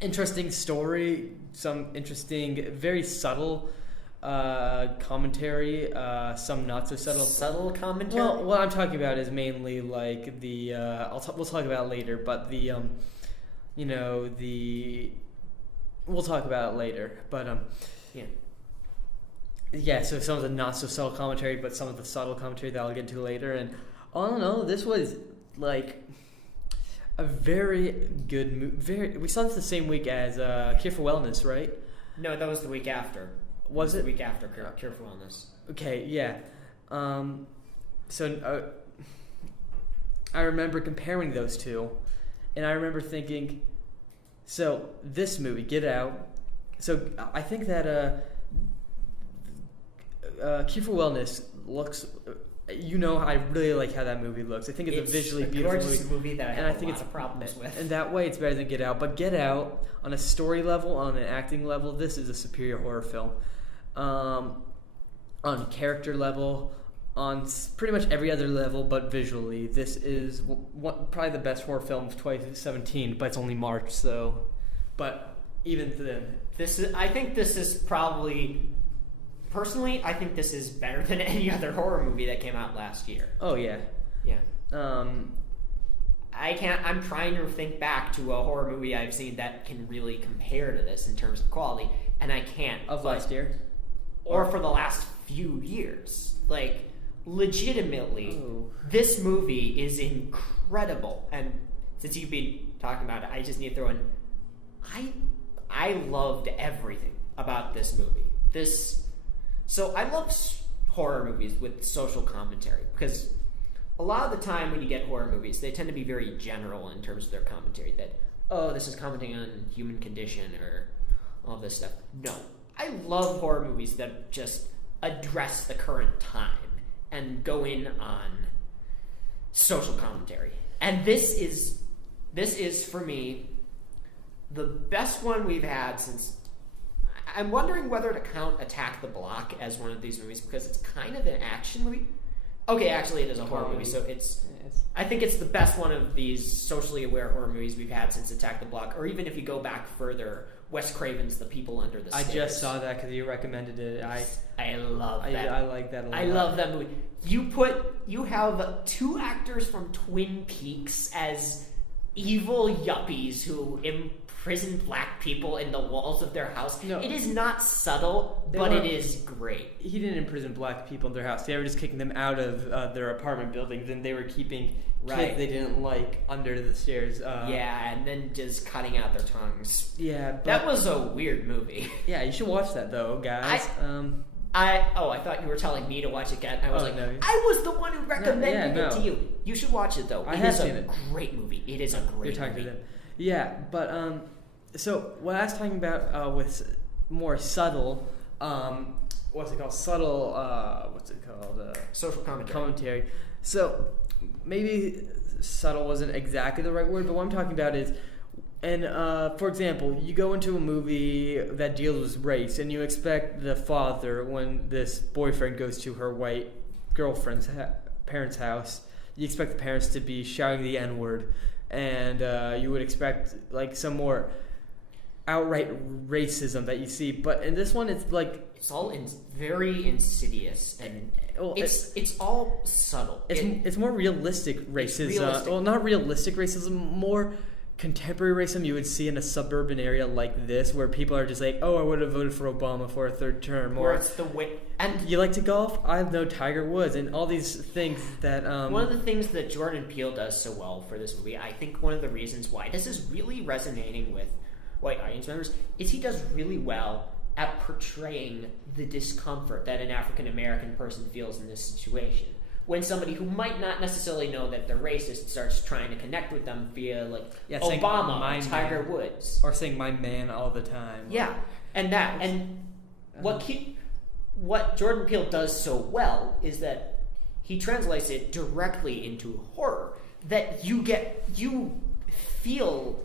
Interesting story, some interesting, very subtle commentary, some not so subtle. Subtle commentary? Well, what I'm talking about is mainly like the, we'll talk about it later, but the, we'll talk about it later, but, yeah, so some of the not so subtle commentary, but some of the subtle commentary that I'll get into later, and all in all, this was, like... a very good movie. We saw this the same week as Cure for Wellness, right? No, that was the week after. Was it? The week after Cure for Wellness. Okay, yeah. I remember comparing those two, and I remember thinking, so this movie, Get Out. So I think that Kiefer Wellness looks. I really like how that movie looks. I think it's a visually beautiful gorgeous movie that I have a lot of problems with. And that way, it's better than Get Out. But Get Out, on a story level, on an acting level, this is a superior horror film. On character level, on pretty much every other level, but visually, this is probably the best horror film of 2017. But it's only March, so. But even then, I think this is probably. Personally, I think this is better than any other horror movie that came out last year. Oh yeah, yeah. I'm trying to think back to a horror movie I've seen that can really compare to this in terms of quality, and I can't. Of last year, or for the last few years, like legitimately, this movie is incredible. And since you've been talking about it, I just need to throw in. I loved everything about this movie. So I love horror movies with social commentary because a lot of the time when you get horror movies, they tend to be very general in terms of their commentary. That this is commenting on human condition or all this stuff. No, I love horror movies that just address the current time and go in on social commentary. And this is for me the best one we've had since. I'm wondering whether to count Attack the Block as one of these movies because it's kind of an action movie. Okay, actually it is a horror movie, so I think it's the best one of these socially aware horror movies we've had since Attack the Block, or even if you go back further, Wes Craven's The People Under the Stairs. I just saw that because you recommended it. I love that. I like that a lot. I love that movie. You have two actors from Twin Peaks as evil yuppies who imprison black people in the walls of their house. No. It is not subtle, but it is great. He didn't imprison black people in their house. They were just kicking them out of their apartment buildings, and they were keeping kids they didn't like under the stairs. And then just cutting out their tongues. Yeah, but that was a weird movie. Yeah, you should watch that though, guys. I thought you were telling me to watch it again. I was no. I was the one who recommended it to you. You should watch it though. It is a great movie. It is a great movie. Yeah, but so what I was talking about with more subtle, what's it called? Subtle, social commentary. So maybe subtle wasn't exactly the right word, but what I'm talking about is, and for example, you go into a movie that deals with race, and you expect the father, when this boyfriend goes to her white girlfriend's parents' house, you expect the parents to be shouting the N-word. And you would expect like some more outright racism that you see, but in this one, it's like it's all very insidious, and it's all subtle. It's more realistic racism. Well, not realistic racism, more contemporary racism you would see in a suburban area like this, where people are just like, "Oh, I would have voted for Obama for a third term." Or it's the way. And you like to golf? I know Tiger Woods, and all these things that. One of the things that Jordan Peele does so well for this movie, I think one of the reasons why this is really resonating with white audience members, is he does really well at portraying the discomfort that an African American person feels in this situation. When somebody who might not necessarily know that they're racist starts trying to connect with them via Obama or Tiger Woods. Or saying "my man" all the time. Yeah, and what Jordan Peele does so well is that he translates it directly into horror. That you feel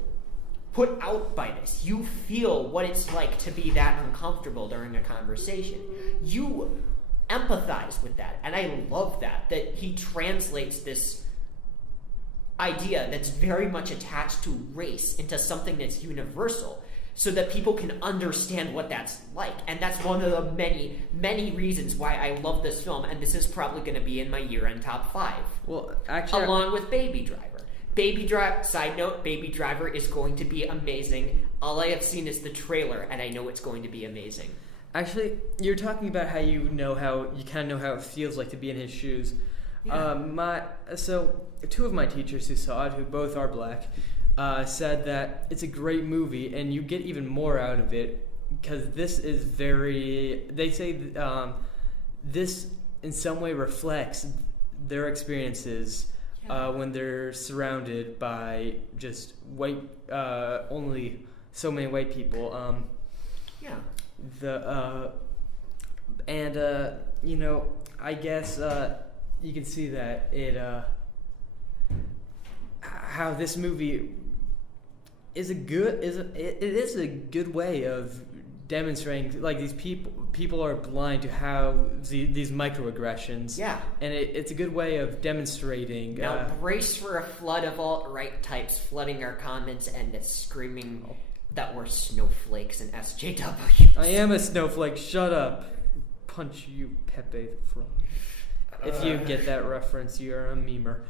put out by this. You feel what it's like to be that uncomfortable during a conversation. You empathize with that, and I love that he translates this idea that's very much attached to race into something that's universal, so that people can understand what that's like. And that's one of the many, many reasons why I love this film, and this is probably going to be in my year-end top 5. Well, actually, along with Baby Driver. Side note, Baby Driver is going to be amazing. All I have seen is the trailer, and I know it's going to be amazing. Actually, you're talking about how you kind of know how it feels like to be in his shoes. Yeah. So two of my teachers who saw it, who both are black, said that it's a great movie, and you get even more out of it because this is very. They say this in some way reflects their experiences when they're surrounded by just white, only so many white people. And I guess you can see that how this movie is it is a good way of demonstrating like these people are blind to how these microaggressions. Yeah. And it's a good way of demonstrating. Now brace for a flood of alt-right types flooding our comments and screaming that we're snowflakes and SJWs. I am a snowflake. Shut up. Punch you, Pepe the Frog. If you get that reference, you're a memer.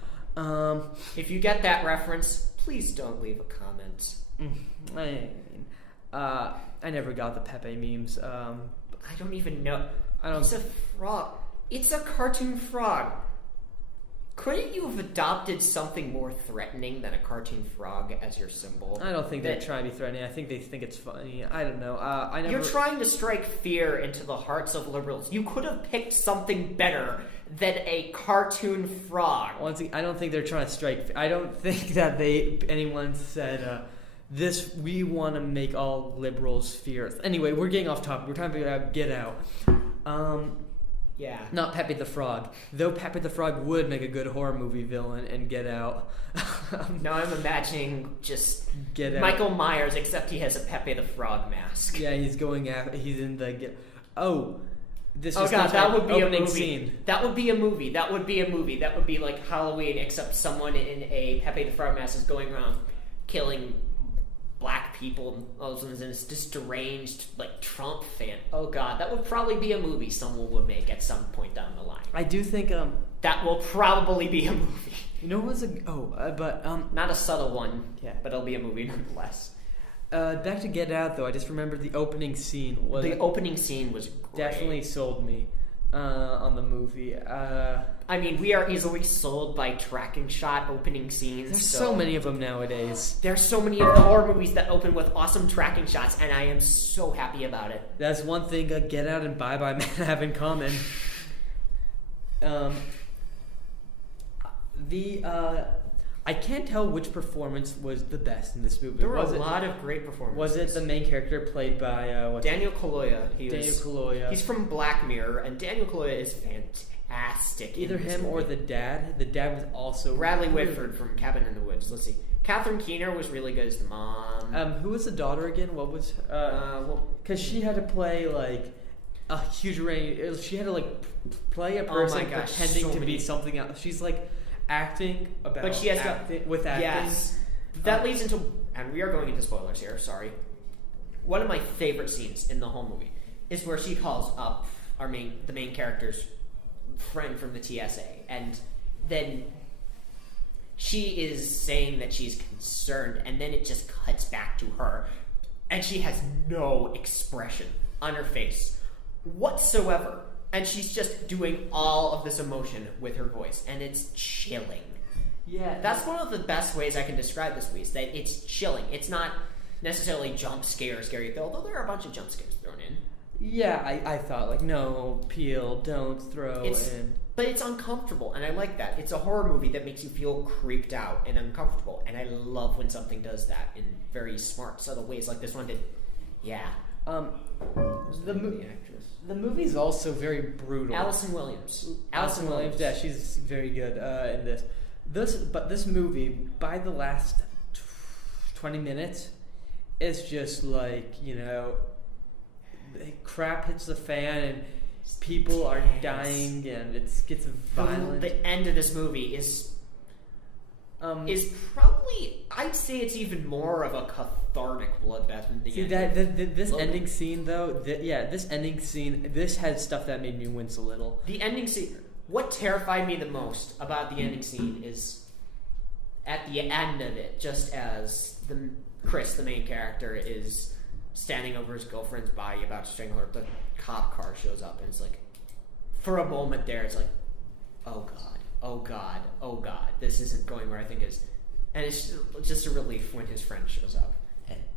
If you get that reference, please don't leave a comment. I never got the Pepe memes. I don't even know. I don't. It's a frog. It's a cartoon frog. Couldn't you have adopted something more threatening than a cartoon frog as your symbol? I don't think they're trying to be threatening. I think they think it's funny. I don't know. You're trying to strike fear into the hearts of liberals. You could have picked something better than a cartoon frog. Once again, I don't think they're trying to strike. I don't think that anyone said this. We want to make all liberals fear. Anyway, we're getting off topic. We're talking about Get Out. Yeah. Not Pepe the Frog. Though Pepe the Frog would make a good horror movie villain and Get Out. Now I'm imagining just Get Out. Michael Myers, except he has a Pepe the Frog mask. Yeah, he's in the this oh is god, that would be a opening movie. Scene. That would be a movie. That would be like Halloween, except someone in a Pepe the Frog mask is going around killing black people and all those ones, and it's just deranged like Trump fan. Oh god, that would probably be a movie someone would make at some point down the line. I do think that will probably be a movie. You know what's not a subtle one. Yeah, but it'll be a movie nonetheless. Back to Get Out though, I just remembered the opening scene was great. Definitely sold me on the movie. I mean, we are easily sold by tracking shot opening scenes. There's so many of them nowadays. There's so many of the horror movies that open with awesome tracking shots, and I am so happy about it. That's one thing Get Out and Bye Bye Man have in common. I can't tell which performance was the best in this movie. There were a lot of great performances. Was it the main character played by Daniel Kaluuya? Daniel Kaluuya. He's from Black Mirror, and Daniel Kaluuya is fantastic. Either him movie. or the dad. The dad was also Bradley Whitford from Cabin in the Woods. Let's see. Catherine Keener was really good as the mom. Who was the daughter again? What was? Because she had to play like a huge range. She had to like play a person pretending to be something else. She's like acting about, but she has with acting. Yes, that leads into, and we are going into spoilers here. Sorry. One of my favorite scenes in the whole movie is where she calls up the main character's friend from the TSA, and then she is saying that she's concerned, and then it just cuts back to her, and she has no expression on her face whatsoever. And she's just doing all of this emotion with her voice, and it's chilling. Yeah. That's one of the best ways I can describe this movie, is that it's chilling. It's not necessarily jump scare, scary, although there are a bunch of jump scares thrown in. Yeah, I thought, like, no, peel, don't throw in. But it's uncomfortable, and I like that. It's a horror movie that makes you feel creeped out and uncomfortable, and I love when something does that in very smart, subtle ways, like this one did. Yeah. The movie's also very brutal. Allison Williams. Yeah, she's very good in this. This movie, by the last 20 minutes, is just like, crap hits the fan and people are dying and it gets violent. The end of this movie is probably, I'd say it's even more of a cathartic bloodbath than the end. This ending scene though, this had stuff that made me wince a little. The ending scene, what terrified me the most about the ending scene is at the end of it, just as Chris, the main character, is standing over his girlfriend's body about to strangle her, the cop car shows up, and it's like, for a moment there, it's like, oh god, this isn't going where I think it is. And it's just a relief when his friend shows up.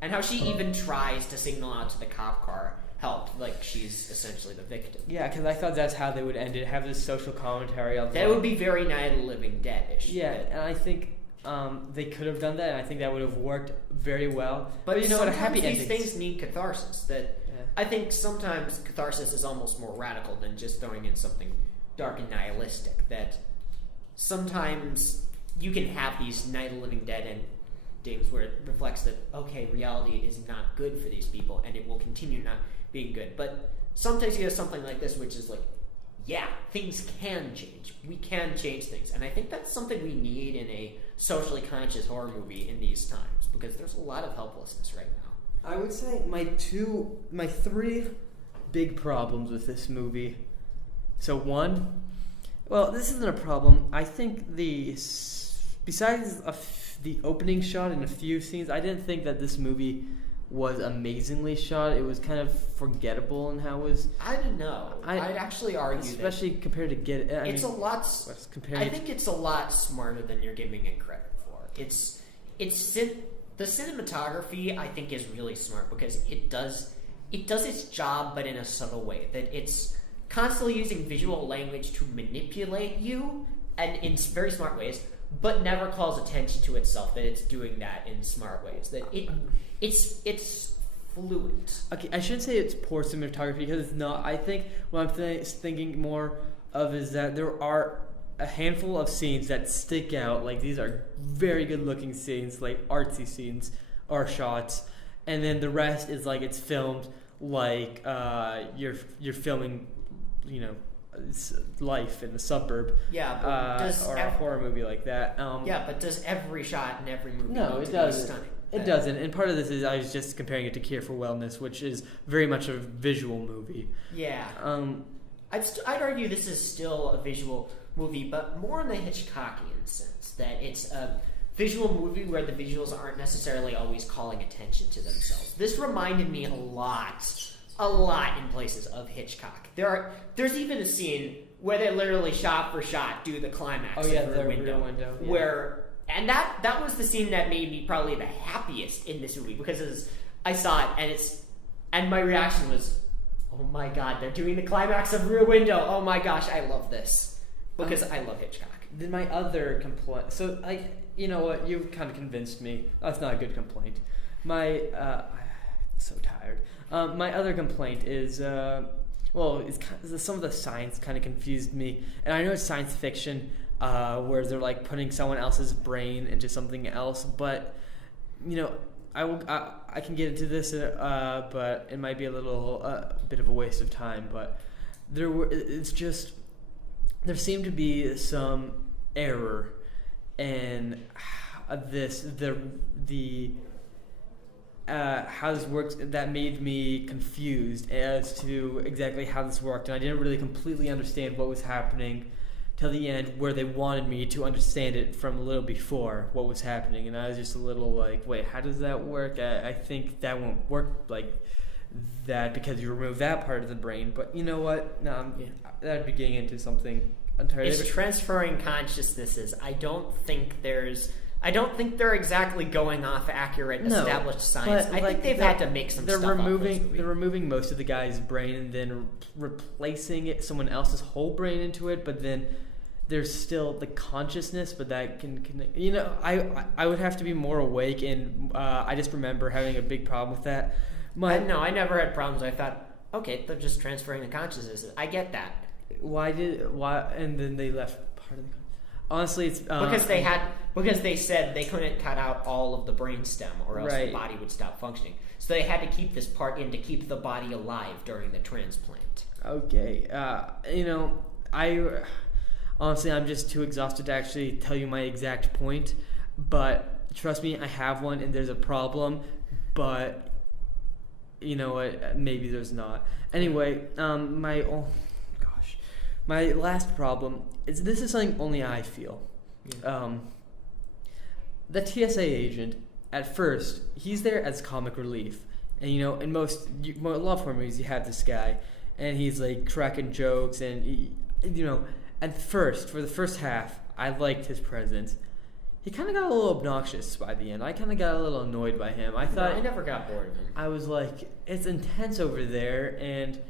And how she even tries to signal out to the cop car help, like she's essentially the victim. Yeah, because I thought that's how they would end it, have this social commentary of that would be very Night of the Living Dead-ish. Yeah, and I think they could have done that, and I think that would have worked very well. But a happy ending. These things need catharsis. That I think sometimes catharsis is almost more radical than just throwing in something dark and nihilistic. That sometimes you can have these Night of the Living Dead endings where it reflects that, okay, reality is not good for these people and it will continue not being good. But sometimes you have something like this which is like, yeah, things can change. We can change things. And I think that's something we need in a socially conscious horror movie in these times, because there's a lot of helplessness right now. I would say my three big problems with this movie. So one, well, this isn't a problem. I think besides the opening shot and a few scenes, I didn't think that this movie was amazingly shot. It was kind of forgettable in how it was. I don't know. I'd actually argue especially that compared to Get. I it's mean, a lot. I think it's a lot smarter than you're giving it credit for. The cinematography, I think, is really smart because it does its job, but in a subtle way. That it's constantly using visual language to manipulate you, and in very smart ways, but never calls attention to itself that it's doing that in smart ways. That it's fluid. Okay, I shouldn't say it's poor cinematography because it's not. I think what I'm thinking more of is that there are a handful of scenes that stick out. Like, these are very good looking scenes, like artsy scenes or shots, and then the rest is like it's filmed like you're filming, you know, life in the suburb. Yeah, but or a horror movie like that. Yeah, but does every shot in every movie No, need it to doesn't. be stunning? It doesn't, and part of this is I was just comparing it to Care for Wellness, which is very much a visual movie. Yeah. I'd argue this is still a visual movie, but more in the Hitchcockian sense, that it's a visual movie where the visuals aren't necessarily always calling attention to themselves. This reminded me a lot in places of Hitchcock. There's even a scene where they literally shot for shot do the climax of the window, yeah. where. And that was the scene that made me probably the happiest in this movie, because I saw it and my reaction was, oh my god, they're doing the climax of Rear Window. Oh my gosh, I love this, because I love Hitchcock. Then my other complaint. So you know what? You've kind of convinced me. That's not a good complaint. I'm so tired. My other complaint is some of the science kind of confused me, and I know it's science fiction. Where they're like putting someone else's brain into something else, but you know, I can get into this, but it might be a bit of a waste of time. But there seemed to be some error in this how this works that made me confused as to exactly how this worked, and I didn't really completely understand what was happening till the end, where they wanted me to understand it from a little before what was happening, and I was just a little like, wait, how does that work? I think that won't work like that because you remove that part of the brain. But you know what? No, that'd be getting into something entirely. It's transferring consciousnesses. I don't think they're exactly going off accurate established science. I think they've had to make some stuff up. They're removing most of the guy's brain and then replacing someone else's whole brain into it, but then there's still the consciousness, but that can you know, I would have to be more awake, and I just remember having a big problem with that. I never had problems. I thought, okay, they're just transferring the consciousness. I get that. Why? And then they left part of the. Honestly, it's because they said they couldn't cut out all of the brainstem, or else the body would stop functioning. So they had to keep this part in to keep the body alive during the transplant. Okay, you know, I'm just too exhausted to actually tell you my exact point. But trust me, I have one, and there's a problem. But you know what? Maybe there's not. Anyway, my last problem is, this is something only I feel. Yeah. The TSA agent, at first, he's there as comic relief. And, you know, in a lot of horror movies, you have this guy, and he's, like, cracking jokes, and, you know, at first, for the first half, I liked his presence. He kind of got a little obnoxious by the end. I kind of got a little annoyed by him. I never got bored of him. I was like, it's intense over there, and,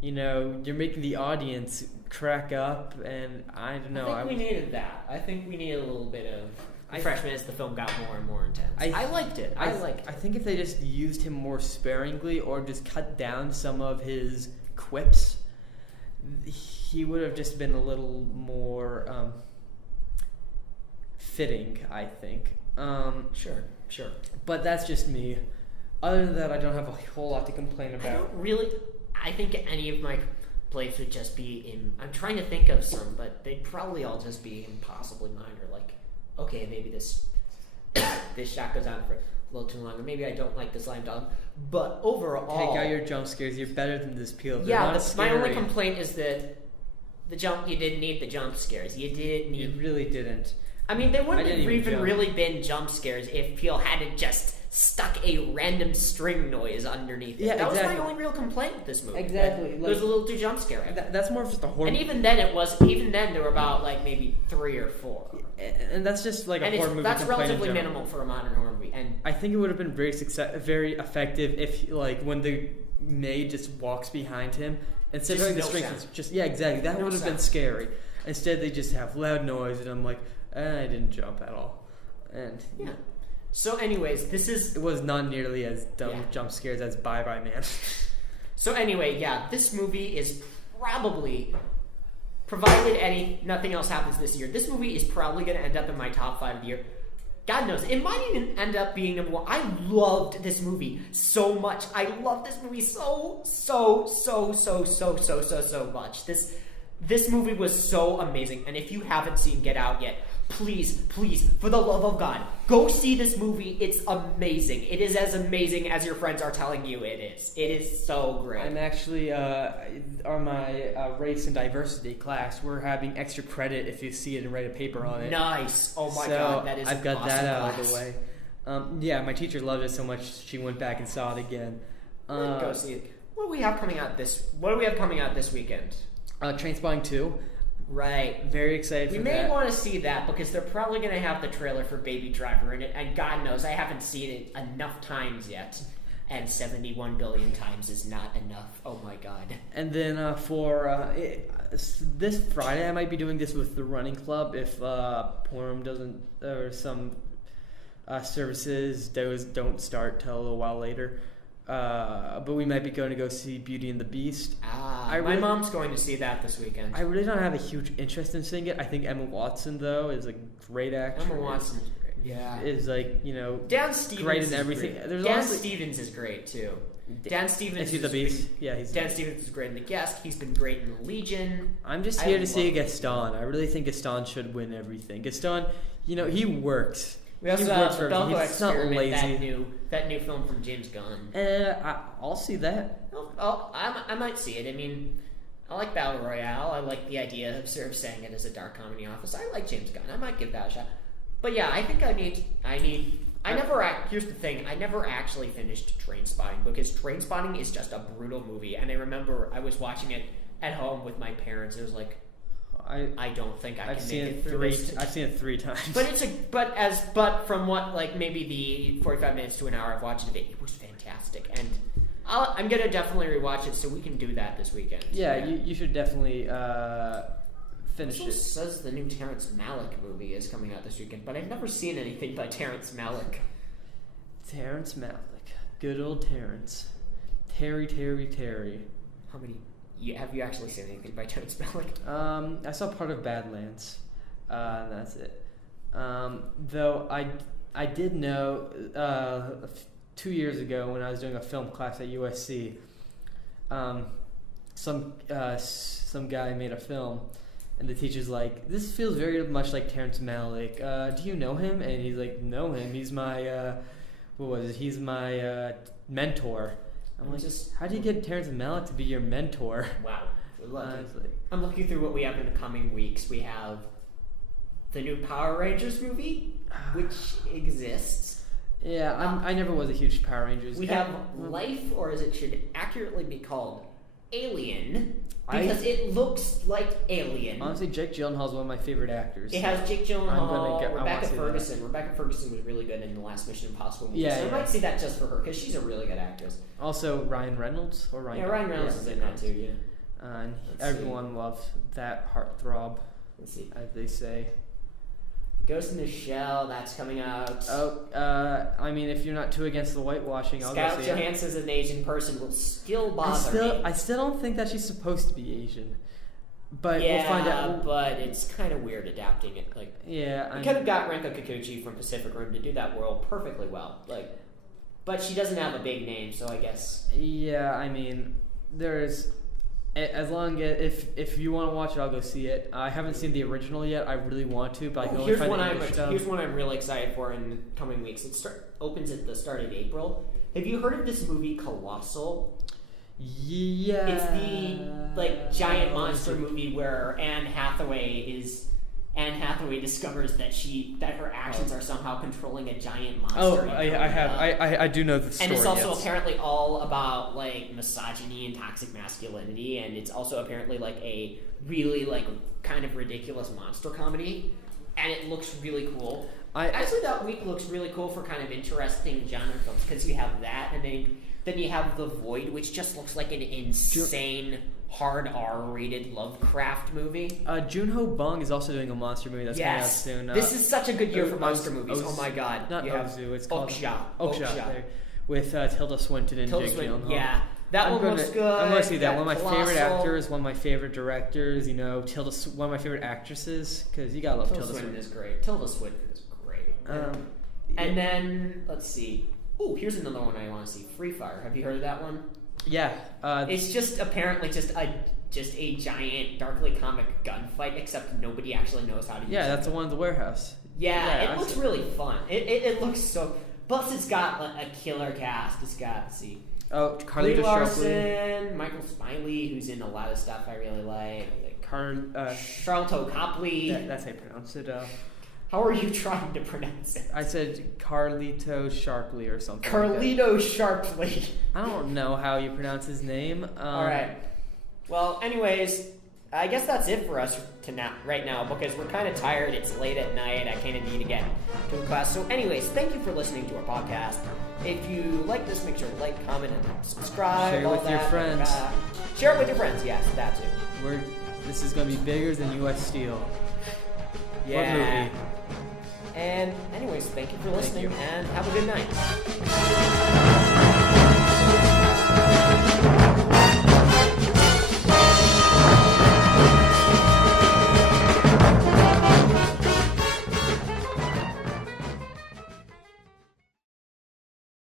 you know, you're making the audience crack up, and I don't know. We needed that. I think we needed a little bit of freshman as the film got more and more intense. I liked it. I liked it. I think if they just used him more sparingly or just cut down some of his quips, he would have just been a little more fitting, I think. Sure. But that's just me. Other than that, I don't have a whole lot to complain about. I think any of my plays would just be I'm trying to think of some, but they'd probably all just be impossibly minor. Like, okay, maybe this shot goes on for a little too long, or maybe I don't like the slime dog. But overall, take out your jump scares. You're better than this peel. Yeah, my only complaint is that you didn't need the jump scares. You really didn't. I mean, there wouldn't have even really been jump scares if Peel hadn't just stuck a random string noise underneath it. Yeah, that was my only real complaint with this movie. Exactly. It was a little too jump scary. That's more of just a horror movie. And even then there were about like maybe 3 or 4. And that's just like a horror movie. That's relatively minimal for a modern horror movie. And I think it would have been very effective if like when the maid just walks behind him instead of the strings, exactly. That would have been scary. Instead they just have loud noise and I'm like, I didn't jump at all. And yeah. So anyways, it was not nearly as dumb jump scares as Bye Bye Man. So anyway, this movie is probably, provided nothing else happens this year, this movie is probably going to end up in my top 5 of the year. God knows, it might even end up being number 1. I loved this movie so much. I love this movie so much. This movie was so amazing, and if you haven't seen Get Out yet, please, for the love of God, go see this movie. It's amazing. It is as amazing as your friends are telling you it is. It is so great. I'm actually, on my race and diversity class, we're having extra credit if you see it and write a paper on it. Nice. Oh my God, that is I've got awesome that out class. of the way. My teacher loved it so much she went back and saw it again. Go see it. What do we have coming out this weekend? Trainspotting 2. Right. Very excited for that. We may want to see that because they're probably going to have the trailer for Baby Driver in it, and God knows I haven't seen it enough times yet, and 71 billion times is not enough. Oh my God. And then for this Friday, I might be doing this with the running club if Pornham doesn't, or some services don't start till a little while later. But we might be going to go see Beauty and the Beast. My mom's going to see that this weekend. I really don't have a huge interest in seeing it. I think Emma Watson, though, is a great actress. Emma Watson is great. Yeah. Is like, Dan Stevens great in everything. Dan Stevens is great, too. Dan Stevens is the Beast. Dan Stevens is great in The Guest. He's been great in The Legion. I'm just here to see Gaston. I really think Gaston should win everything. Gaston, he works. We also have the Belko He's not Experiment, that new film from James Gunn. I'll see that. I might see it. I mean, I like Battle Royale. I like the idea of sort of saying it as a dark comedy office. I like James Gunn. I might give that a shot. But yeah, I think here's the thing. I never actually finished Trainspotting because Trainspotting is just a brutal movie. And I remember I was watching it at home with my parents. It was like, I don't think I can make it through this. I've seen it 3 times. But from what maybe the 45 minutes to an hour I've watched it was fantastic, and I'm gonna definitely rewatch it so we can do that this weekend. Yeah. You should definitely finish it. It says the new Terrence Malick movie is coming out this weekend, but I've never seen anything by Terrence Malick. Terrence Malick, good old Terrence, Terry. How many? Have you actually seen anything by Terrence Malick? I saw part of Badlands. And that's it. Though I did know 2 years ago when I was doing a film class at USC, some guy made a film, and the teacher's like, "This feels very much like Terrence Malick. Do you know him?" And he's like, "Know him. He's my He's my mentor." I'm like, how do you get Terrence Malick to be your mentor? Wow. I'm looking through what we have in the coming weeks. We have the new Power Rangers movie, which exists. Yeah, I never was a huge Power Rangers. We have Life, or as it should accurately be called, Alien, because it looks like Alien. Honestly, Jake Gyllenhaal is one of my favorite actors. It has Jake Gyllenhaal, Rebecca Ferguson. Rebecca Ferguson was really good in the last Mission Impossible movie, so I might see that just for her, because she's a really good actress. Also, Ryan Reynolds. Ryan Reynolds is in that too, yeah. And everyone loves that heartthrob, Let's see. as they say. Ghost in the Shell, that's coming out. I mean, if you're not too against the whitewashing, I'll go see it. Scarlett Johansson as an Asian person will still bother me. I still don't think that she's supposed to be Asian. But yeah, we'll find out. But it's kind of weird adapting it. Like, yeah, we could have got Renko Kikuchi from Pacific Rim to do that role perfectly well. Like, but she doesn't have a big name, so I guess. Yeah, I mean, there's. As long as if you want to watch it, I'll go see it. I haven't seen the original yet. I really want to, but I can only find the English dub. Here's one I'm really excited for in the coming weeks. It opens at the start of April. Have you heard of this movie Colossal? Yeah. It's the giant monster movie where Anne Hathaway discovers that her actions are somehow controlling a giant monster. Oh, I do know the story. And it's also apparently all about like misogyny and toxic masculinity, and it's also apparently like a really like kind of ridiculous monster comedy, and it looks really cool. Actually, that week looks really cool for kind of interesting genre films because you have that, and then you have The Void, which just looks like an insane hard R-rated Lovecraft movie. Junho Bong is also doing a monster movie that's coming out soon. This is such a good year for monster movies. Oh my god. Not Ozu, it's called Oksha. With Tilda Swinton and Jake Gyllenhaal. Yeah. That one looks good. I'm going to see that. One of my favorite actors, one of my favorite directors, one of my favorite actresses, because you gotta love Tilda Swinton. Is great. Tilda Swinton is great. And then, let's see. Oh, here's another one I want to see. Free Fire. Have you heard of that one? Yeah. It's just apparently just a giant darkly comic gunfight, except nobody actually knows how to use it. Yeah, that's the one in the warehouse. Yeah, it looks really fun. It looks so... Plus, it's got a killer cast. It's got, let's see... Oh, Carlito Larson, Michael Smiley, who's in a lot of stuff I really like. Charlton Copley. That's how you pronounce it. How are you trying to pronounce it? I said Carlito Sharpley or something. Carlito Sharpley. I don't know how you pronounce his name. All right. Well, anyways, I guess that's it for us right now because we're kind of tired. It's late at night. I kind of need to get to class. So anyways, thank you for listening to our podcast. If you like this, make sure to like, comment, and subscribe. Share it with your friends. Share it with your friends. Yes, that too. This is going to be bigger than U.S. Steel. Yeah. What movie? And anyways, thank you for listening and have a good night.